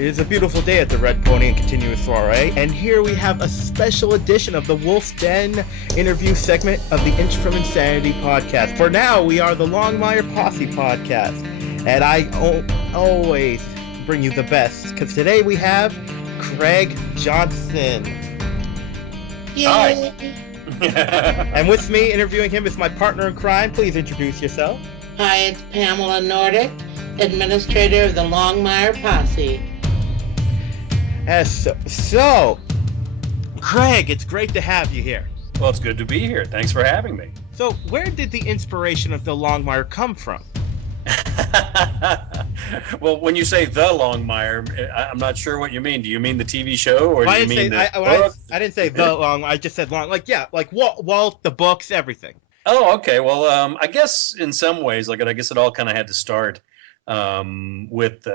It is a beautiful day at the Red Pony and Continuous Soiree, and here we have a special edition of the Wolf's Den interview segment of the Inch from Insanity podcast. For now, we are the Longmire Posse podcast, and I always bring you the best, because today we have Craig Johnson. Yay. Hi. And with me interviewing him is my partner in crime. Please introduce yourself. Hi, it's Pamela Nordic, administrator of the Longmire Posse. Yes, so, Craig, it's great to have you here. Well, it's good to be here. Thanks for having me. So, where did the inspiration of the Longmire come from? Well, when you say the Longmire, I'm not sure what you mean. Do you mean the TV show, or do you mean the book? I didn't say the long. I just said long. Like Walt, the books, everything. Oh, okay. Well, I guess in some ways, I guess it all kind of had to start with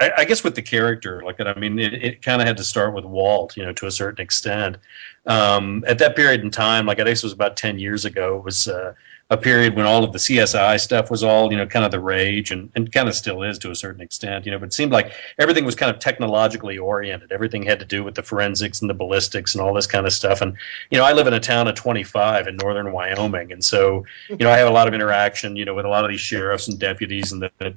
I guess with the character. It kind of had to start with Walt, to a certain extent. At that period in time, I guess it was about 10 years ago, it was a period when all of the CSI stuff was all, kind of the rage, and kind of still is to a certain extent, but it seemed like everything was kind of technologically oriented. Everything had to do with the forensics and the ballistics and all this kind of stuff. And, I live in a town of 25 in northern Wyoming. And so, I have a lot of interaction, with a lot of these sheriffs and deputies and the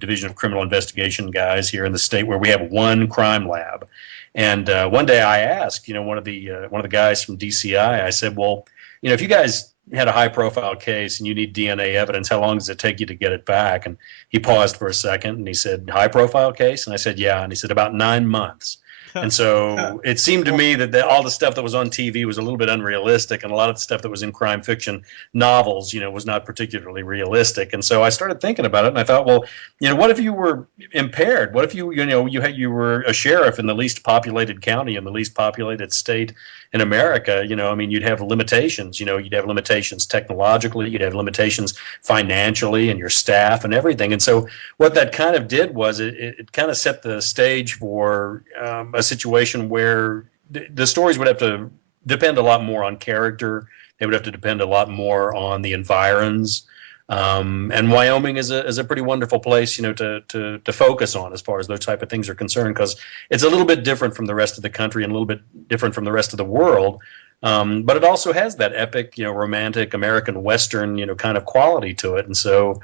Division of Criminal Investigation guys here in the state, where we have one crime lab. And one day I asked, one of the guys from DCI, I said, well, if you guys had a high-profile case and you need DNA evidence, how long does it take you to get it back? And he paused for a second, and he said, high-profile case? And I said, yeah. And he said, about 9 months. And so it seemed to me that all the stuff that was on TV was a little bit unrealistic, and a lot of the stuff that was in crime fiction novels, was not particularly realistic. And so I started thinking about it, and I thought, well, what if you were impaired? What if you were a sheriff in the least populated county in the least populated state in America? You'd have limitations. You'd have limitations technologically, you'd have limitations financially, and your staff and everything. And so what that kind of did was it kind of set the stage for a situation where the stories would have to depend a lot more on character. They would have to depend a lot more on the environs. And Wyoming is a pretty wonderful place, to focus on as far as those type of things are concerned, because it's a little bit different from the rest of the country and a little bit different from the rest of the world. But it also has that epic, romantic American Western, kind of quality to it. And so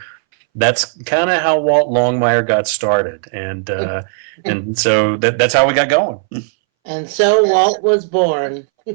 that's kind of how Walt Longmire got started. And so that's how we got going. And so Walt was born. Yeah,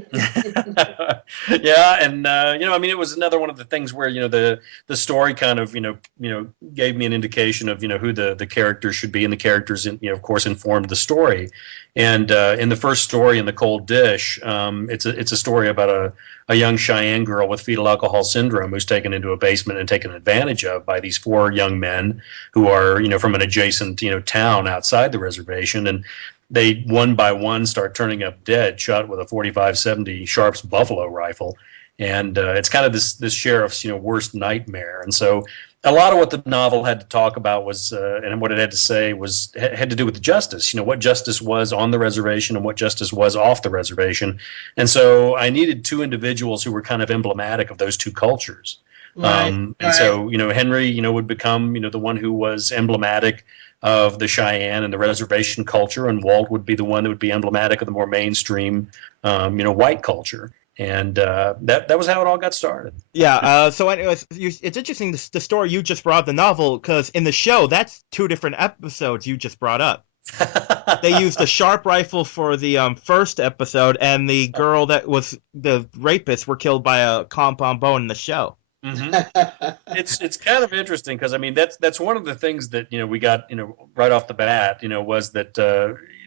and it was another one of the things where the story kind of gave me an indication of who the characters should be, and the characters of course informed the story. And in the first story, in The Cold Dish, it's a story about a young Cheyenne girl with fetal alcohol syndrome who's taken into a basement and taken advantage of by these 4 young men who are from an adjacent town outside the reservation. And they one by one start turning up dead, shot with a 45-70 Sharps buffalo rifle. And it's kind of this sheriff's worst nightmare. And so a lot of what the novel had to talk about was, and what it had to say had to do with justice, what justice was on the reservation and what justice was off the reservation. And so I needed 2 individuals who were kind of emblematic of those 2 cultures. Right, And so, Henry, would become, the one who was emblematic of the Cheyenne and the reservation culture, and Walt would be the one that would be emblematic of the more mainstream, white culture. And that was how it all got started. Yeah. So anyways, it's interesting the story you just brought up, the novel, because in the show, that's 2 different episodes you just brought up. They used a sharp rifle for the first episode, and the girl that was the rapist were killed by a compound bow in the show. Mm-hmm. It's kind of interesting, because that's one of the things that we got right off the bat was that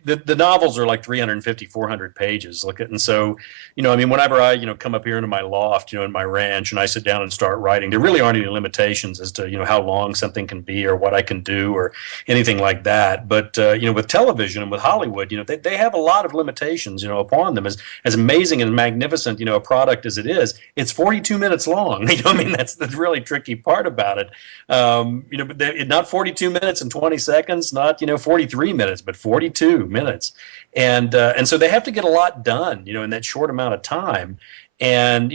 the novels are like 350, 400 pages. And so, whenever I, come up here into my loft, in my ranch, and I sit down and start writing, there really aren't any limitations as to, how long something can be or what I can do or anything like that. But, with television and with Hollywood, they have a lot of limitations, upon them. As amazing and magnificent, a product as it is, it's 42 minutes long. That's the really tricky part about it. But not 42 minutes and 20 seconds, not, 43 minutes, but 42 minutes. And so they have to get a lot done, in that short amount of time. And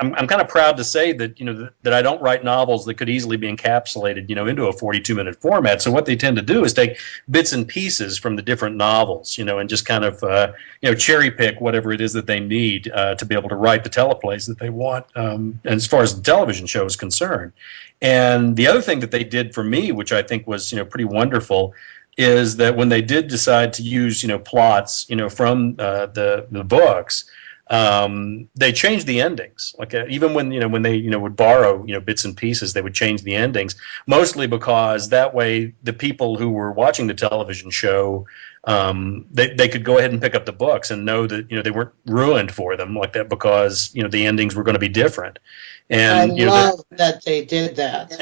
I'm kind of proud to say that that I don't write novels that could easily be encapsulated into a 42-minute format. So what they tend to do is take bits and pieces from the different novels, and just kind of cherry pick whatever it is that they need to be able to write the teleplays that they want. And as far as the television show is concerned, and the other thing that they did for me, which I think was pretty wonderful, is that when they did decide to use plots from the books, they changed the endings. Like even when they would borrow bits and pieces, they would change the endings, mostly because that way the people who were watching the television show, they could go ahead and pick up the books and know that they weren't ruined for them like that, because the endings were going to be different. And I love that they did that.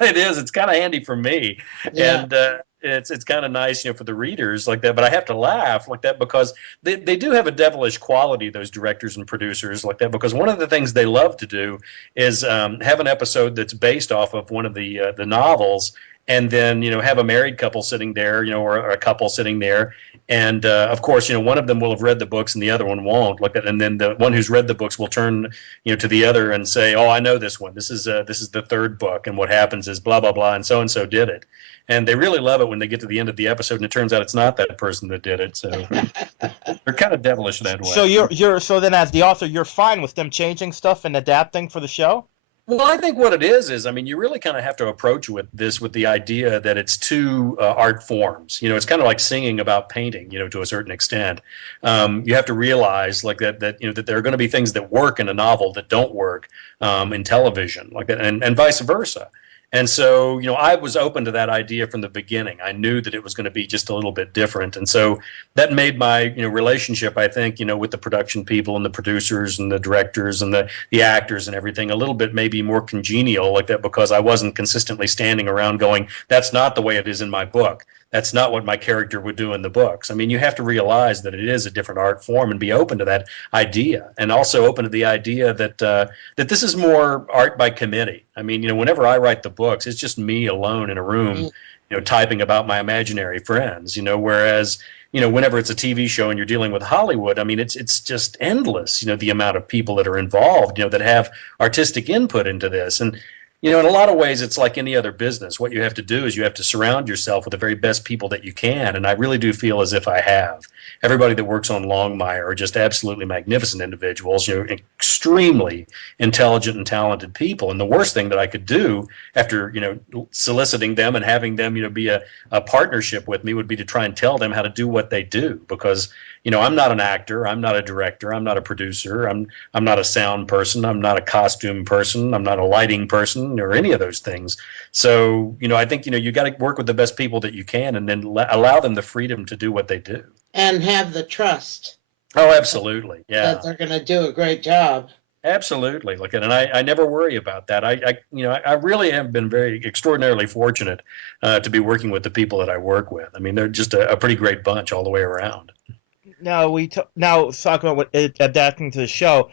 It's kind of handy for me. Yeah. And it's kind of nice for the readers like that, but I have to laugh like that because they do have a devilish quality, those directors and producers like that, because one of the things they love to do is have an episode that's based off of one of the novels, and then have a married couple sitting there, or a couple sitting there, and of course one of them will have read the books and the other one won't look at, and then the one who's read the books will turn to the other and say, oh, I know this one, this is the third book, and what happens is blah blah blah, and so did it. And they really love it when they get to the end of the episode and it turns out it's not that person that did it. So they're kind of devilish that way. So so then as the author, you're fine with them changing stuff and adapting for the show? Well, I think what it is, I mean, you really kind of have to approach with the idea that it's two art forms. It's kind of like singing about painting, to a certain extent. You have to realize like that there are going to be things that work in a novel that don't work in television, like that, and vice versa. And so, I was open to that idea from the beginning. I knew that it was going to be just a little bit different. And so that made my, relationship, I think, with the production people and the producers and the directors and the actors and everything a little bit maybe more congenial like that, because I wasn't consistently standing around going, that's not the way it is in my book. That's not what my character would do in the books. I mean, you have to realize that it is a different art form and be open to that idea, and also open to the idea that that this is more art by committee. I mean, whenever I write the books, it's just me alone in a room, typing about my imaginary friends. Whereas whenever it's a TV show and you're dealing with Hollywood, I mean, it's just endless. The amount of people that are involved, that have artistic input into this. And in a lot of ways, it's like any other business. What you have to do is you have to surround yourself with the very best people that you can. And I really do feel as if I have. Everybody that works on Longmire are just absolutely magnificent individuals, extremely intelligent and talented people. And the worst thing that I could do after, soliciting them and having them, be a partnership with me would be to try and tell them how to do what they do, because I'm not an actor, I'm not a director, I'm not a producer, I'm not a sound person, I'm not a costume person, I'm not a lighting person, or any of those things. So, I think, you got to work with the best people that you can, and then allow them the freedom to do what they do. And have the trust. Oh, absolutely. Yeah. That they're going to do a great job. Absolutely. Look, and I never worry about that. I really have been very extraordinarily fortunate to be working with the people that I work with. I mean, they're just a pretty great bunch all the way around. Now talking about adapting to the show.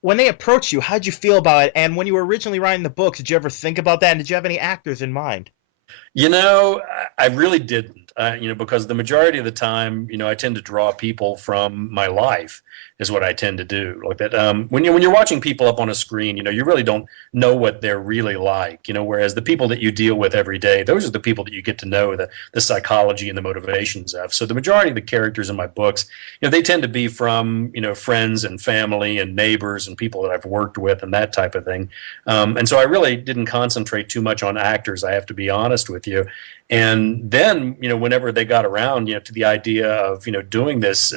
When they approached you, how'd you feel about it? And when you were originally writing the books, did you ever think about that? And did you have any actors in mind? I really didn't. Because the majority of the time, I tend to draw people from my life, is what I tend to do. Like that. When you're watching people up on a screen, you really don't know what they're really like. Whereas the people that you deal with every day, those are the people that you get to know the psychology and the motivations of. So the majority of the characters in my books, they tend to be from friends and family and neighbors and people that I've worked with and that type of thing. And so I really didn't concentrate too much on actors. I have to be honest with you. And then, whenever they got around, to the idea of, doing this,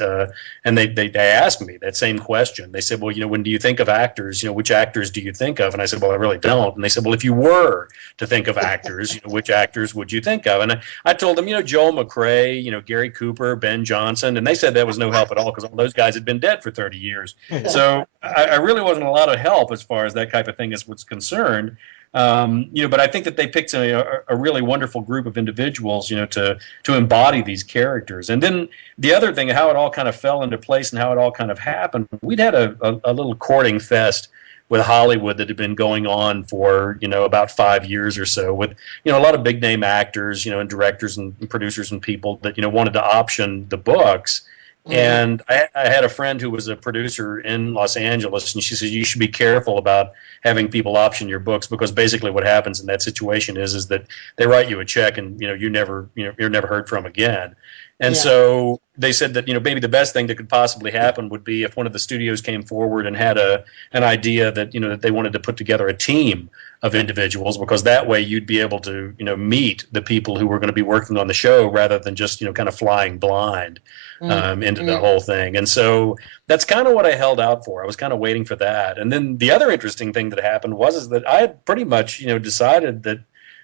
and they asked me that same question. They said, well, when do you think of actors, which actors do you think of? And I said, well, I really don't. And they said, well, if you were to think of actors, which actors would you think of? And I told them, Joel McCrea, Gary Cooper, Ben Johnson. And they said that was no help at all, because all those guys had been dead for 30 years. So I really wasn't a lot of help as far as that type of thing was concerned. But I think that they picked a really wonderful group of individuals, to embody these characters. And then the other thing, how it all kind of fell into place and how it all kind of happened, we'd had a little courting fest with Hollywood that had been going on for, about 5 years or so, with, a lot of big name actors, and directors and producers and people that, wanted to option the books. And I had a friend who was a producer in Los Angeles, and she said you should be careful about having people option your books, because basically what happens in that situation is that they write you a check, and you're never heard from again. And so they said that maybe the best thing that could possibly happen would be if one of the studios came forward and had an idea that that they wanted to put together a team of individuals, because that way you'd be able to meet the people who were going to be working on the show, rather than just kind of flying blind into the whole thing. And so that's kind of what I held out for. I was kind of waiting for that. And then the other interesting thing that happened is that I had pretty much decided that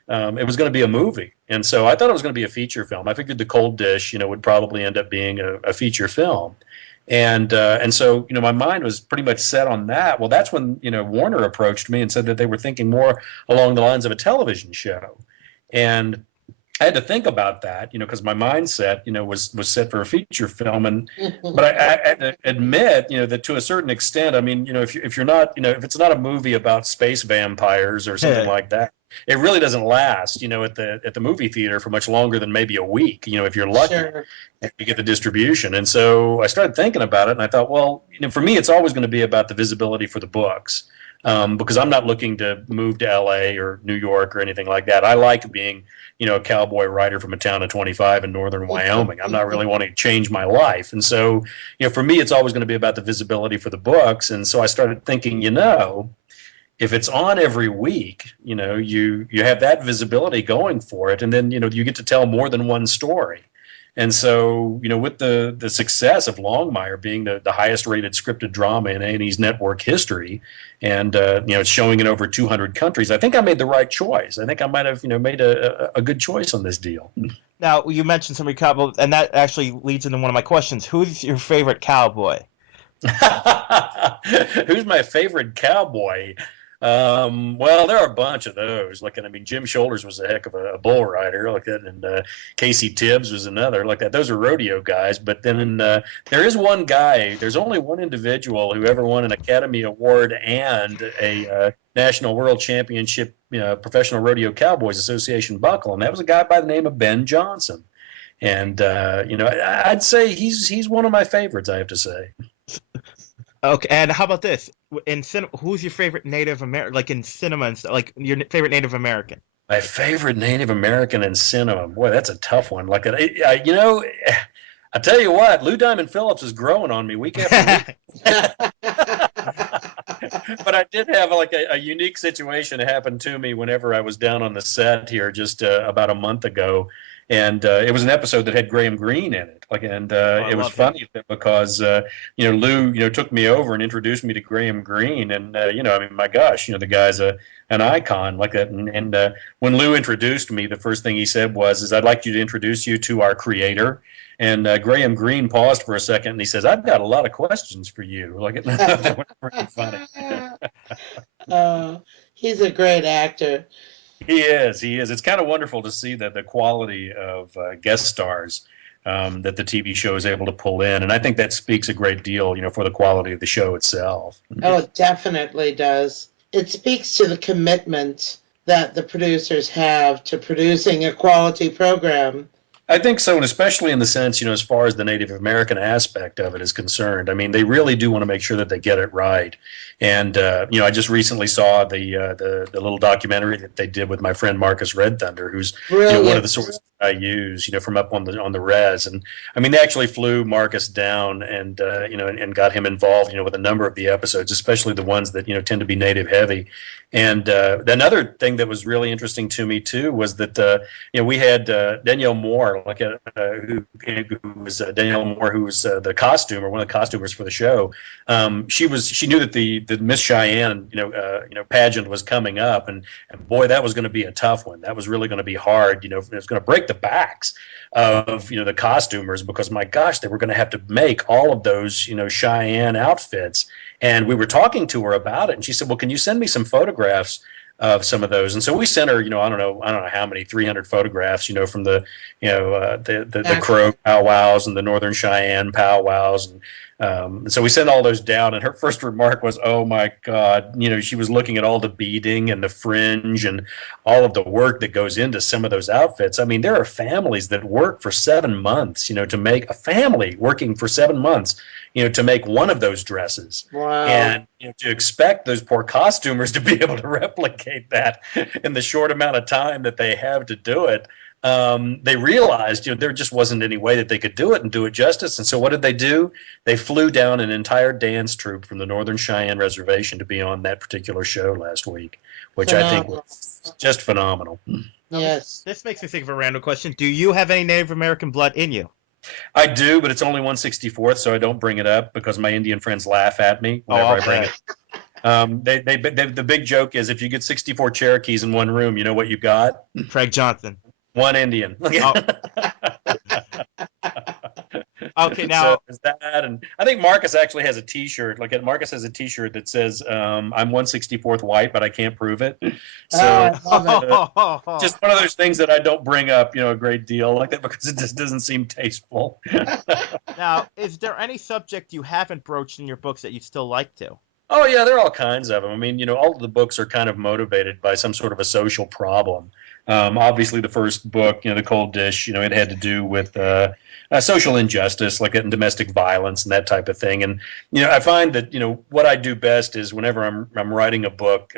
it was going to be a movie. And so I thought it was going to be a feature film. I figured The Cold Dish would probably end up being a feature film. And so my mind was pretty much set on that. Well, that's when Warner approached me and said that they were thinking more along the lines of a television show. And I had to think about that, because my mindset, was set for a feature film, but I had to admit, that to a certain extent, I mean, if you're not, if it's not a movie about space vampires or something like that, it really doesn't last, at the movie theater for much longer than maybe a week, if you're lucky, if you get the distribution. And so I started thinking about it, and I thought, well, for me, it's always going to be about the visibility for the books. Because I'm not looking to move to LA or New York or anything like that. I like being, a cowboy writer from a town of 25 in northern Wyoming. I'm not really wanting to change my life. And so, for me, it's always going to be about the visibility for the books. And so I started thinking, if it's on every week, you have that visibility going for it. And then, you get to tell more than one story. And so, with the success of Longmire being the highest rated scripted drama in A&E's network history, and it's showing in over 200 countries, I think I made the right choice. I think I might have made a good choice on this deal. Now, you mentioned some cowboys, and that actually leads into one of my questions. Who's your favorite cowboy? Who's my favorite cowboy? Well, there are a bunch of those. Jim Shoulders was a heck of a bull rider, like that, and Casey Tibbs was another, like that. Those are rodeo guys. But then there is one guy. There's only one individual who ever won an Academy Award and a National World Championship, Professional Rodeo Cowboys Association buckle, and that was a guy by the name of Ben Johnson. And I'd say he's one of my favorites, I have to say. Okay, and how about this? In cinema, who's your favorite Native American, like in cinema and stuff, like your favorite Native American? My favorite Native American in cinema. Boy, that's a tough one. I tell you what, Lou Diamond Phillips is growing on me week after week. But I did have a unique situation happen to me whenever I was down on the set here just about a month ago. And it was an episode that had Graham Greene in it. It was funny because, Lou, took me over and introduced me to Graham Greene. And, my gosh, the guy's an icon like that. And when Lou introduced me, the first thing he said was, I'd like you to introduce you to our creator. And Graham Greene paused for a second, and he says, I've got a lot of questions for you. That was pretty funny. He's a great actor. He is. It's kind of wonderful to see the quality of guest stars that the TV show is able to pull in. And I think that speaks a great deal, for the quality of the show itself. Oh, it definitely does. It speaks to the commitment that the producers have to producing a quality program. I think so, and especially in the sense, as far as the Native American aspect of it is concerned. I mean, they really do want to make sure that they get it right. And I just recently saw the little documentary that they did with my friend Marcus Red Thunder, who's one of the sources I use, from up on the res. And I mean, they actually flew Marcus down and and got him involved, with a number of the episodes, especially the ones that tend to be Native heavy. And another thing that was really interesting to me too was that we had Danielle Moore, who was Danielle Moore, who was the costumer, one of the costumers for the show. She knew that the Miss Cheyenne pageant was coming up, and boy, that was going to be a tough one. That was really going to be hard. It was going to break the backs of the costumers, because my gosh, they were going to have to make all of those Cheyenne outfits. And we were talking to her about it, and she said, well, can you send me some photographs of some of those? And so we sent her, I don't know how many, 300 photographs, from the Crow powwows and the Northern Cheyenne powwows. And And so we sent all those down, and her first remark was, "Oh my God!" She was looking at all the beading and the fringe and all of the work that goes into some of those outfits. I mean, there are families that work for 7 months, to make a family working for 7 months, to make one of those dresses. Wow. And to expect those poor costumers to be able to replicate that in the short amount of time that they have to do it, they realized, there just wasn't any way that they could do it and do it justice. And so what did they do? They flew down an entire dance troupe from the Northern Cheyenne Reservation to be on that particular show last week, which I think was just phenomenal. Yes. This makes me think of a random question. Do you have any Native American blood in you? I do, but it's only 1/64th, so I don't bring it up because my Indian friends laugh at me whenever I bring it. The big joke is if you get 64 Cherokees in one room, you know what you got? Craig Johnson. One Indian. Okay, now so there's that, and I think Marcus actually has a T-shirt. Marcus has a T-shirt that says, "I'm 1/64th white, but I can't prove it." So just one of those things that I don't bring up, a great deal like that because it just doesn't seem tasteful. Now, is there any subject you haven't broached in your books that you'd still like to? Oh yeah, there are all kinds of them. I mean, all of the books are kind of motivated by some sort of a social problem. Obviously, the first book, The Cold Dish, it had to do with social injustice, like in domestic violence and that type of thing. And I find that what I do best is whenever I'm writing a book,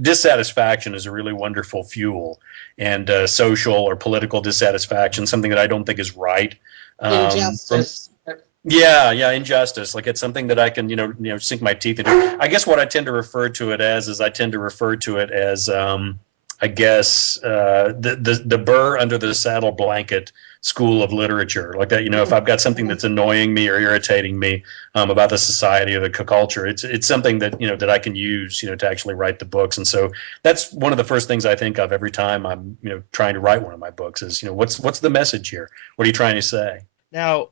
dissatisfaction is a really wonderful fuel, and social or political dissatisfaction, something that I don't think is right. Injustice. Yeah, injustice. Like it's something that I can, sink my teeth into. I guess what I tend to refer to it as I guess the burr under the saddle blanket school of literature, like that. If I've got something that's annoying me or irritating me about the society or the culture, it's something that that I can use to actually write the books. And so that's one of the first things I think of every time I'm trying to write one of my books is what's the message here? What are you trying to say? Now,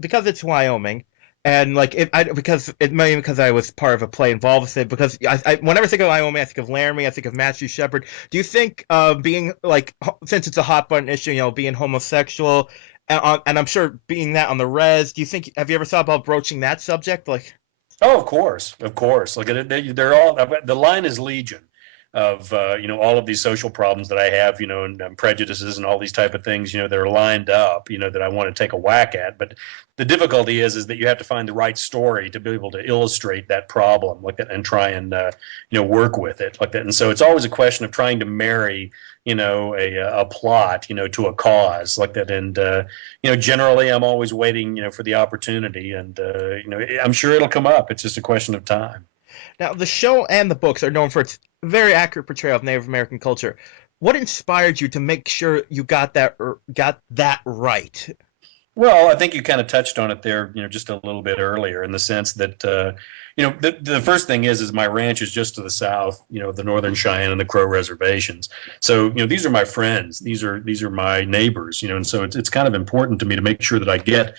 because it's Wyoming, and because I was part of a play involved with it. Because I whenever I think of Wyoming, I think of Laramie, I think of Matthew Shepard. Do you think being since it's a hot button issue, being homosexual, and I'm sure being that on the res, have you ever thought about broaching that subject? Oh, of course. Like they're all the line is legion of all of these social problems that I have, and prejudices and all these type of things, that are lined up, that I want to take a whack at. But the difficulty is that you have to find the right story to be able to illustrate that problem like that and try and work with it like that. And so it's always a question of trying to marry a plot to a cause like that. And generally I'm always waiting for the opportunity, and I'm sure it'll come up. It's just a question of time. Now, the show and the books are known for its very accurate portrayal of Native American culture. What inspired you to make sure you got that right? Well, I think you kind of touched on it there, just a little bit earlier, in the sense that, the first thing is my ranch is just to the south, the Northern Cheyenne and the Crow reservations. So, these are my friends, these are my neighbors, and so it's kind of important to me to make sure that I get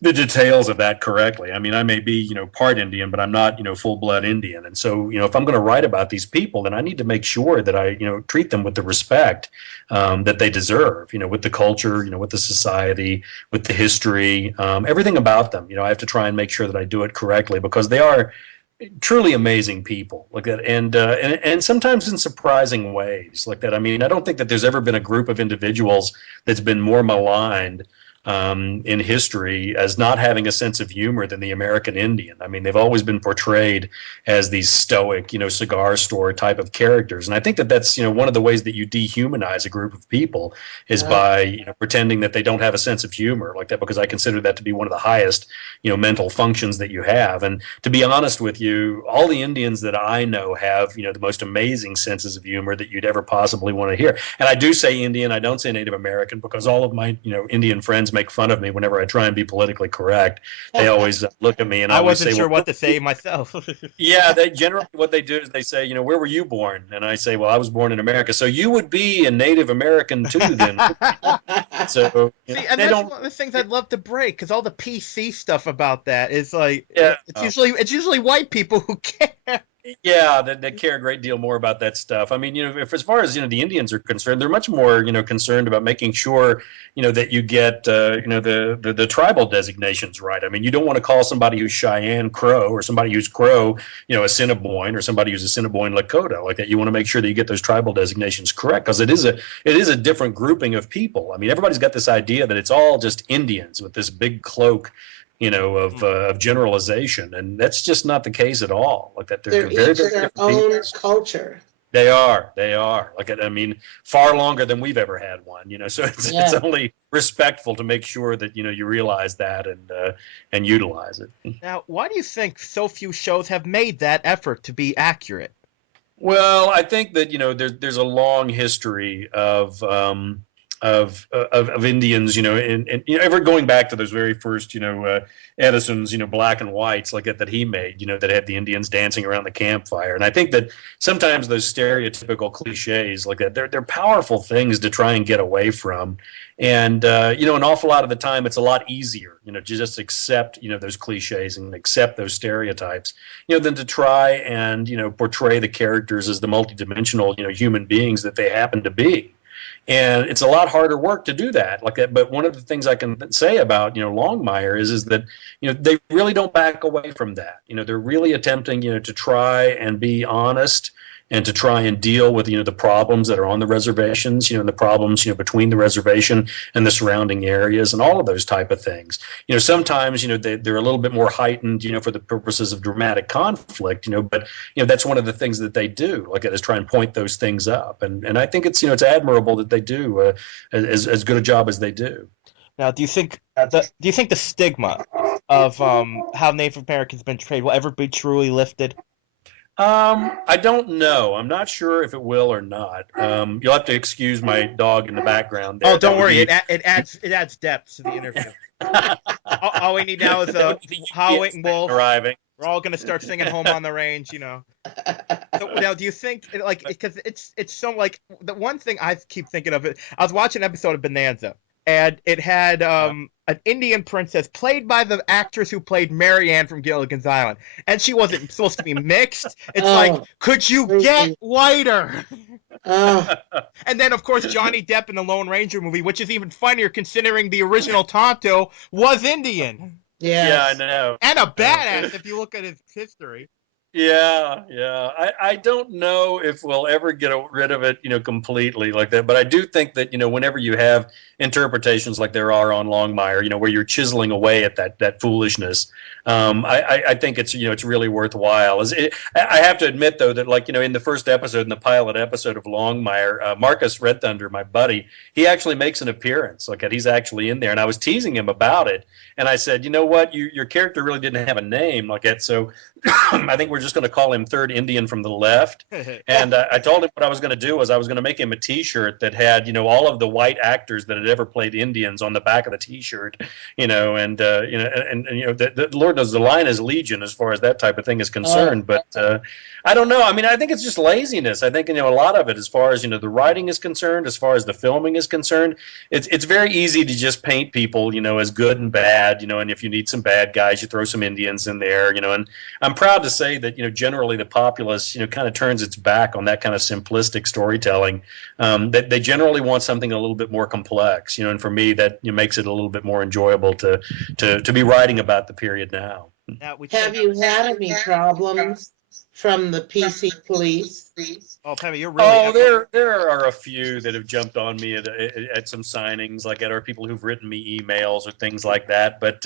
the details of that correctly. I mean, I may be, part Indian, but I'm not, full blood Indian. And so, if I'm going to write about these people, then I need to make sure that I, treat them with the respect that they deserve, with the culture, with the society, with the history, everything about them. I have to try and make sure that I do it correctly because they are truly amazing people like that, and sometimes in surprising ways like that. I mean, I don't think that there's ever been a group of individuals that's been more maligned in history as not having a sense of humor than the American Indian. I mean, they've always been portrayed as these stoic, cigar store type of characters. And I think that that's, one of the ways that you dehumanize a group of people is by, pretending that they don't have a sense of humor like that, because I consider that to be one of the highest, mental functions that you have. And to be honest with you, all the Indians that I know have, the most amazing senses of humor that you'd ever possibly want to hear. And I do say Indian, I don't say Native American, because all of my, Indian friends make fun of me whenever I try and be politically correct. They always look at me and I always wasn't say, sure what to say myself. Yeah, they generally what they do is they say, where were you born? And I say, well, I was born in America. So you would be a Native American too, then. So see, and that's one of the things I'd love to break, because all the PC stuff about that is it's usually white people who care. Yeah, they care a great deal more about that stuff. I mean, if as far as the Indians are concerned, they're much more concerned about making sure that you get the tribal designations right. I mean, you don't want to call somebody who's Cheyenne Crow or somebody who's Crow Assiniboine, or somebody who's Assiniboine Lakota like that. You want to make sure that you get those tribal designations correct, because it is a different grouping of people. I mean, everybody's got this idea that it's all just Indians with this big cloak of generalization, and that's just not the case at all. Like that, They're they're very, each very their different own people. culture. They are. Like, I mean, far longer than we've ever had one. So it's only respectful to make sure that you realize that and utilize it. Now, why do you think so few shows have made that effort to be accurate? Well, I think that there's a long history of Indians, and ever going back to those very first, Edison's, black and whites like that he made, that had the Indians dancing around the campfire. And I think that sometimes those stereotypical cliches like that, they're powerful things to try and get away from. And an awful lot of the time, it's a lot easier, to just accept, those cliches and accept those stereotypes, than to try and, portray the characters as the multidimensional, human beings that they happen to be. And it's a lot harder work to do that like that. But one of the things I can say about Longmire is that they really don't back away from that. They're really attempting to try and be honest and to try and deal with the problems that are on the reservations, and the problems between the reservation and the surrounding areas, and all of those type of things. Sometimes they're a little bit more heightened for the purposes of dramatic conflict, but that's one of the things that they do, like that, is try and point those things up. And I think it's it's admirable that they do as good a job as they do. Now, do you think the stigma of how Native Americans been treated will ever be truly lifted? I don't know. I'm not sure if it will or not. You'll have to excuse my dog in the background there. Oh, don't worry. It adds depth to the interview. all we need now is a howling wolf arriving. We're all gonna start singing "Home on the Range," So now, do you think because it's so like the one thing I keep thinking of it? I was watching an episode of Bonanza, and it had an Indian princess played by the actress who played Marianne from Gilligan's Island, and she wasn't supposed to be mixed. It's like, could you get whiter? And then, of course, Johnny Depp in the Lone Ranger movie, which is even funnier considering the original Tonto was Indian. Yes. Yeah, I know. And a badass if you look at his history. Yeah. I don't know if we'll ever get rid of it, completely like that. But I do think that, whenever you have interpretations like there are on Longmire, where you're chiseling away at that foolishness, I think it's really worthwhile. I have to admit though that in the first episode, in the pilot episode of Longmire, Marcus Red Thunder, my buddy, he actually makes an appearance. He's actually in there, and I was teasing him about it, and I said, you know what, your character really didn't have a name like that, so I think we're just going to call him Third Indian from the Left. And I told him what I was going to do was I was going to make him a T-shirt that had all of the white actors that had ever played Indians on the back of the T-shirt, the Lord knows the line is legion as far as that type of thing is concerned. But I don't know. I mean, I think it's just laziness. I think a lot of it, as far as the writing is concerned, as far as the filming is concerned, it's very easy to just paint people as good and bad, and if you need some bad guys, you throw some Indians in there, and I'm proud to say that generally the populace kind of turns its back on that kind of simplistic storytelling. That they generally want something a little bit more complex, and for me that makes it a little bit more enjoyable to be writing about the period now. Have you had any problems from the PC police? Oh, Pemmy, you're really. There are a few that have jumped on me at some signings, like or people who've written me emails or things like that. But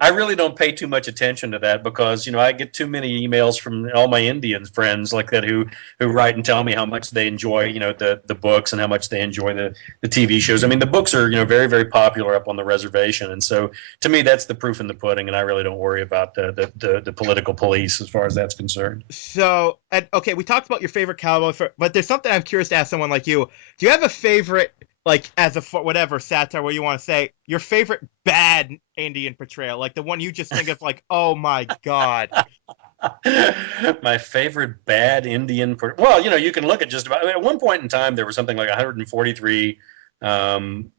I really don't pay too much attention to that because I get too many emails from all my Indian friends like that who write and tell me how much they enjoy the books and how much they enjoy the TV shows. I mean, the books are very, very popular up on the reservation, and so to me that's the proof in the pudding. And I really don't worry about the political police as far as that's concerned. So, okay, we talked about your favorite cowboy, but there's something I'm curious to ask someone like you. Do you have a favorite, as a whatever satire, what you want to say, your favorite bad Indian portrayal, like the one you just think of, oh my god? My favorite bad Indian well, you can look at just about. At one point in time, there was something like 143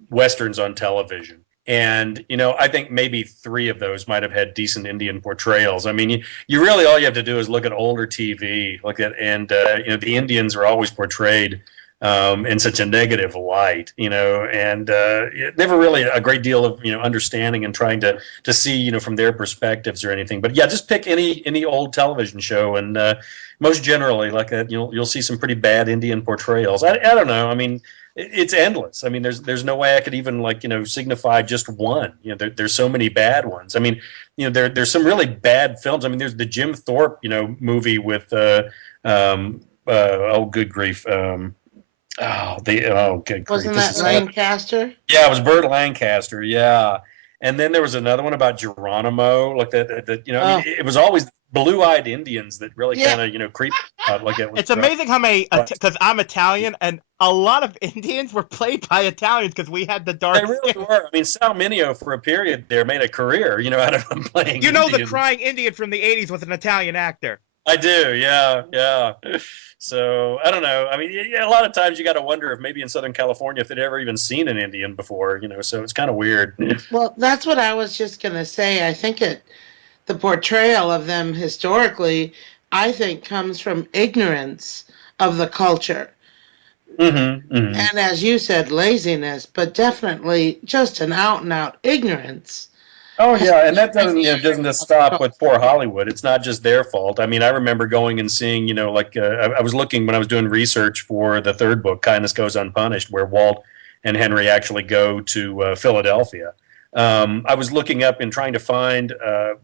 westerns on television. And, I think maybe 3 of those might have had decent Indian portrayals. I mean, you really, all you have to do is look at older TV, and the Indians are always portrayed in such a negative light, and never really a great deal of, understanding and trying to see, from their perspectives or anything. But yeah, just pick any old television show, and most generally, you'll see some pretty bad Indian portrayals. I don't know. I mean, it's endless. I mean, there's no way I could even signify just one. There's so many bad ones. I mean, there's some really bad films. I mean, there's the Jim Thorpe movie with oh, good grief. Good grief. Wasn't that Lancaster? Yeah, it was Burt Lancaster. Yeah. And then there was another one about Geronimo, like that. I mean, it was always blue-eyed Indians that really kind of, creeped out. It's amazing how many, because I'm Italian, and a lot of Indians were played by Italians because we had the dark. They really were. I mean, Sal Mineo for a period there made a career, out of playing. The crying Indian from the '80s was an Italian actor. I do, yeah. So I don't know. I mean, a lot of times you got to wonder if maybe in Southern California if they'd ever even seen an Indian before, So it's kind of weird. Well, that's what I was just gonna say. I think the portrayal of them historically, I think, comes from ignorance of the culture. And as you said, laziness, but definitely just an out-and-out ignorance. Oh yeah, and that doesn't just stop with poor Hollywood. It's not just their fault. I mean, I remember going and seeing, I was looking when I was doing research for the 3rd book, Kindness Goes Unpunished, where Walt and Henry actually go to Philadelphia. I was looking up and trying to find,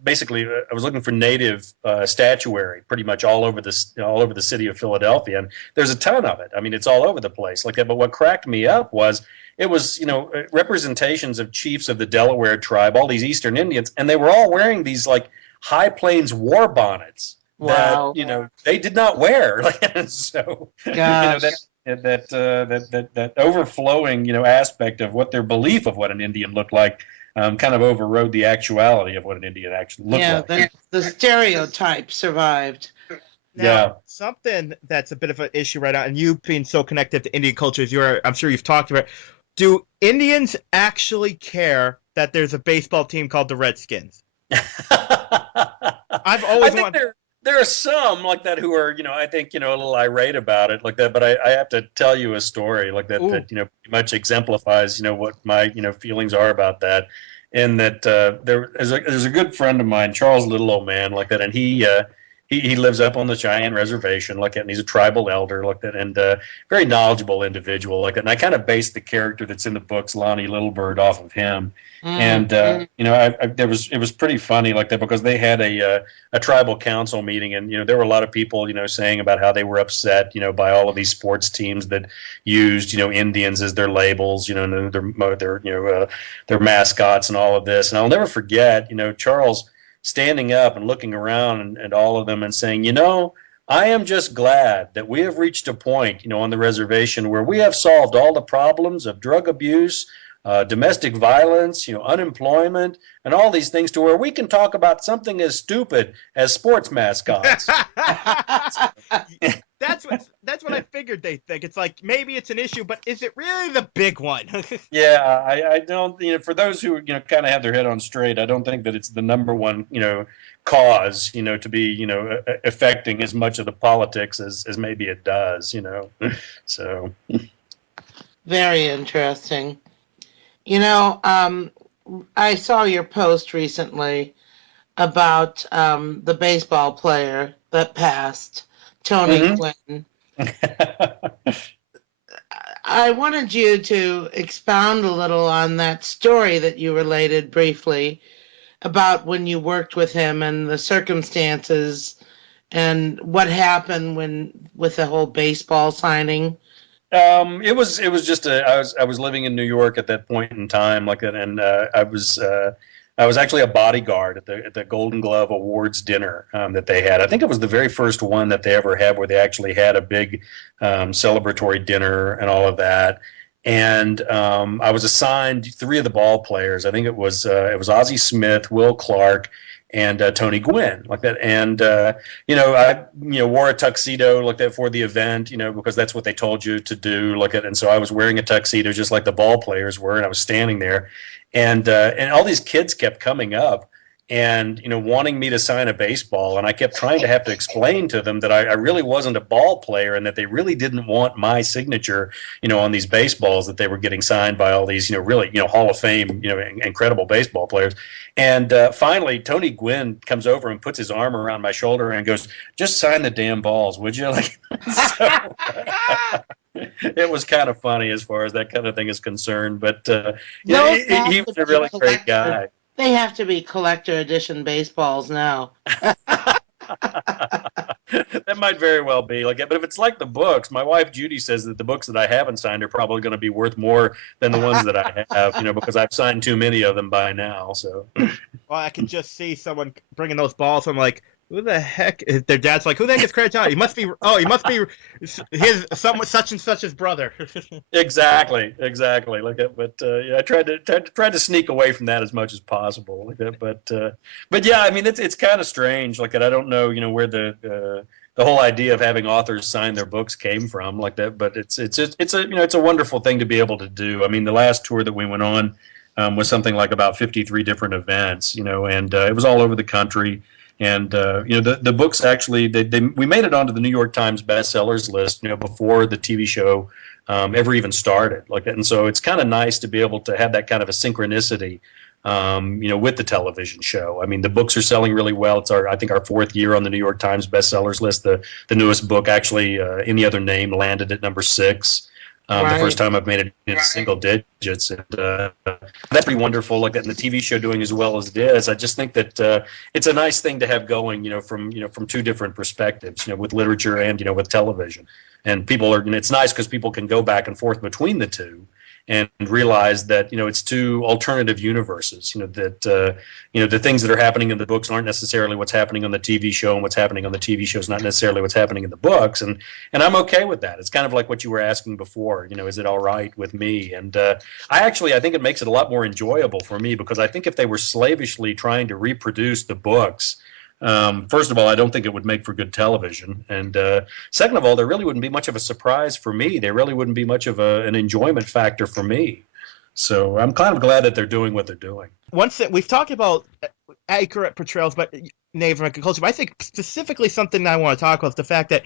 basically, I was looking for native statuary pretty much all over the city of Philadelphia, and there's a ton of it. I mean, it's all over the place like that. But what cracked me up was it was, representations of chiefs of the Delaware tribe, all these Eastern Indians, and they were all wearing these High Plains war bonnets that they did not wear. So that overflowing aspect of what their belief of what an Indian looked like kind of overrode the actuality of what an Indian actually looked like. Yeah, the stereotype survived. Now, something that's a bit of an issue right now, and you being so connected to Indian cultures, I'm sure you've talked about. Do Indians actually care that there's a baseball team called the Redskins? I've always wanted. There are some like that who are, I think, a little irate about it like that. But I have to tell you a story like that that pretty much exemplifies, what my, feelings are about that. And that there's a good friend of mine, Charles Little Old Man, like that, and he lives up on the Cheyenne Reservation like that, and he's a tribal elder like that, and very knowledgeable individual like that. And I kind of based the character that's in the books, Lonnie Littlebird, off of him. And it was pretty funny like that because they had a tribal council meeting, and there were a lot of people saying about how they were upset by all of these sports teams that used Indians as their labels, their mascots and all of this. And I'll never forget Charles standing up and looking around and all of them and saying, I am just glad that we have reached a point, on the reservation where we have solved all the problems of drug abuse, domestic violence, unemployment, and all these things to where we can talk about something as stupid as sports mascots. That's what I figured they think. It's like maybe it's an issue, but is it really the big one? Yeah, I don't. For those who kind of have their head on straight, I don't think that it's the number one cause to be affecting as much of the politics as maybe it does. So very interesting. I saw your post recently about the baseball player that passed, Tony Gwynn. I wanted you to expound a little on that story that you related briefly about when you worked with him and the circumstances and what happened with the whole baseball signing. It was just I was living in New York at that point in time, like that, and I was actually a bodyguard at the Golden Glove Awards dinner that they had. I think it was the very first one that they ever had where they actually had a big celebratory dinner and all of that. And I was assigned three of the ball players. I think it was Ozzie Smith, Will Clark, and Tony Gwynn, like that. And I wore a tuxedo like that for the event, because that's what they told you to do, like it. And so I was wearing a tuxedo just like the ball players were, and I was standing there, and all these kids kept coming up and wanting me to sign a baseball, and I kept trying to have to explain to them that I really wasn't a ball player, and that they really didn't want my signature on these baseballs that they were getting signed by all these really Hall of Fame incredible baseball players. And finally Tony Gwynn comes over and puts his arm around my shoulder and goes, "Just sign the damn balls, would you?" Like, so, it was kind of funny as far as that kind of thing is concerned, but he was a really great guy. They have to be collector edition baseballs now. That might very well be like it, but if it's like the books, my wife Judy says that the books that I haven't signed are probably going to be worth more than the ones that I have, because I've signed too many of them by now. So, well, I can just see someone bringing those balls. I'm like, who the heck? Their dad's like, who the heck is Craig John? He must be his such and such's brother. Exactly. Like that. But I tried to sneak away from that as much as possible. Like that. But yeah, I mean, it's kind of strange. Like that. I don't know, where the whole idea of having authors sign their books came from, like that. But it's a wonderful thing to be able to do. I mean, the last tour that we went on was something like about 53 different events, and it was all over the country. And the books actually, we made it onto the New York Times bestsellers list, before the TV show ever even started, like that. And so it's kind of nice to be able to have that kind of a synchronicity, with the television show. I mean, the books are selling really well. It's I think our fourth year on the New York Times bestsellers list. The newest book, actually, Any Other Name, landed at number 6. The first time I've made it in single digits, and that's pretty wonderful. Like that, and the TV show doing as well as it is. I just think that it's a nice thing to have going, from two different perspectives, with literature and with television. And people are, and it's nice because people can go back and forth between the two and realize that it's two alternative universes. That the things that are happening in the books aren't necessarily what's happening on the TV show, and what's happening on the TV show is not necessarily what's happening in the books. And I'm okay with that. It's kind of like what you were asking before. Is it all right with me? And I think it makes it a lot more enjoyable for me, because I think if they were slavishly trying to reproduce the books, first of all, I don't think it would make for good television. And second of all, there really wouldn't be much of a surprise for me. There really wouldn't be much of an enjoyment factor for me. So I'm kind of glad that they're doing what they're doing. Once that we've talked about accurate portrayals, but Native American culture, but I think specifically something that I want to talk about is the fact that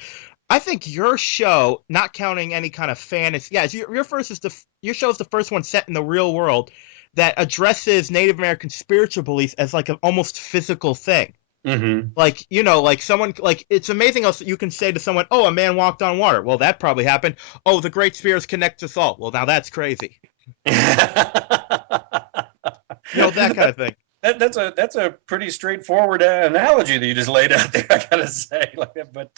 I think your show, not counting any kind of fantasy, your show is the first one set in the real world that addresses Native American spiritual beliefs as like an almost physical thing. Mm-hmm. Like someone, like, it's amazing how you can say to someone, "Oh, a man walked on water." Well, that probably happened. "Oh, the Great Spirits connect us all." Well, now that's crazy. That kind of thing. That's a pretty straightforward analogy that you just laid out there, I gotta say. But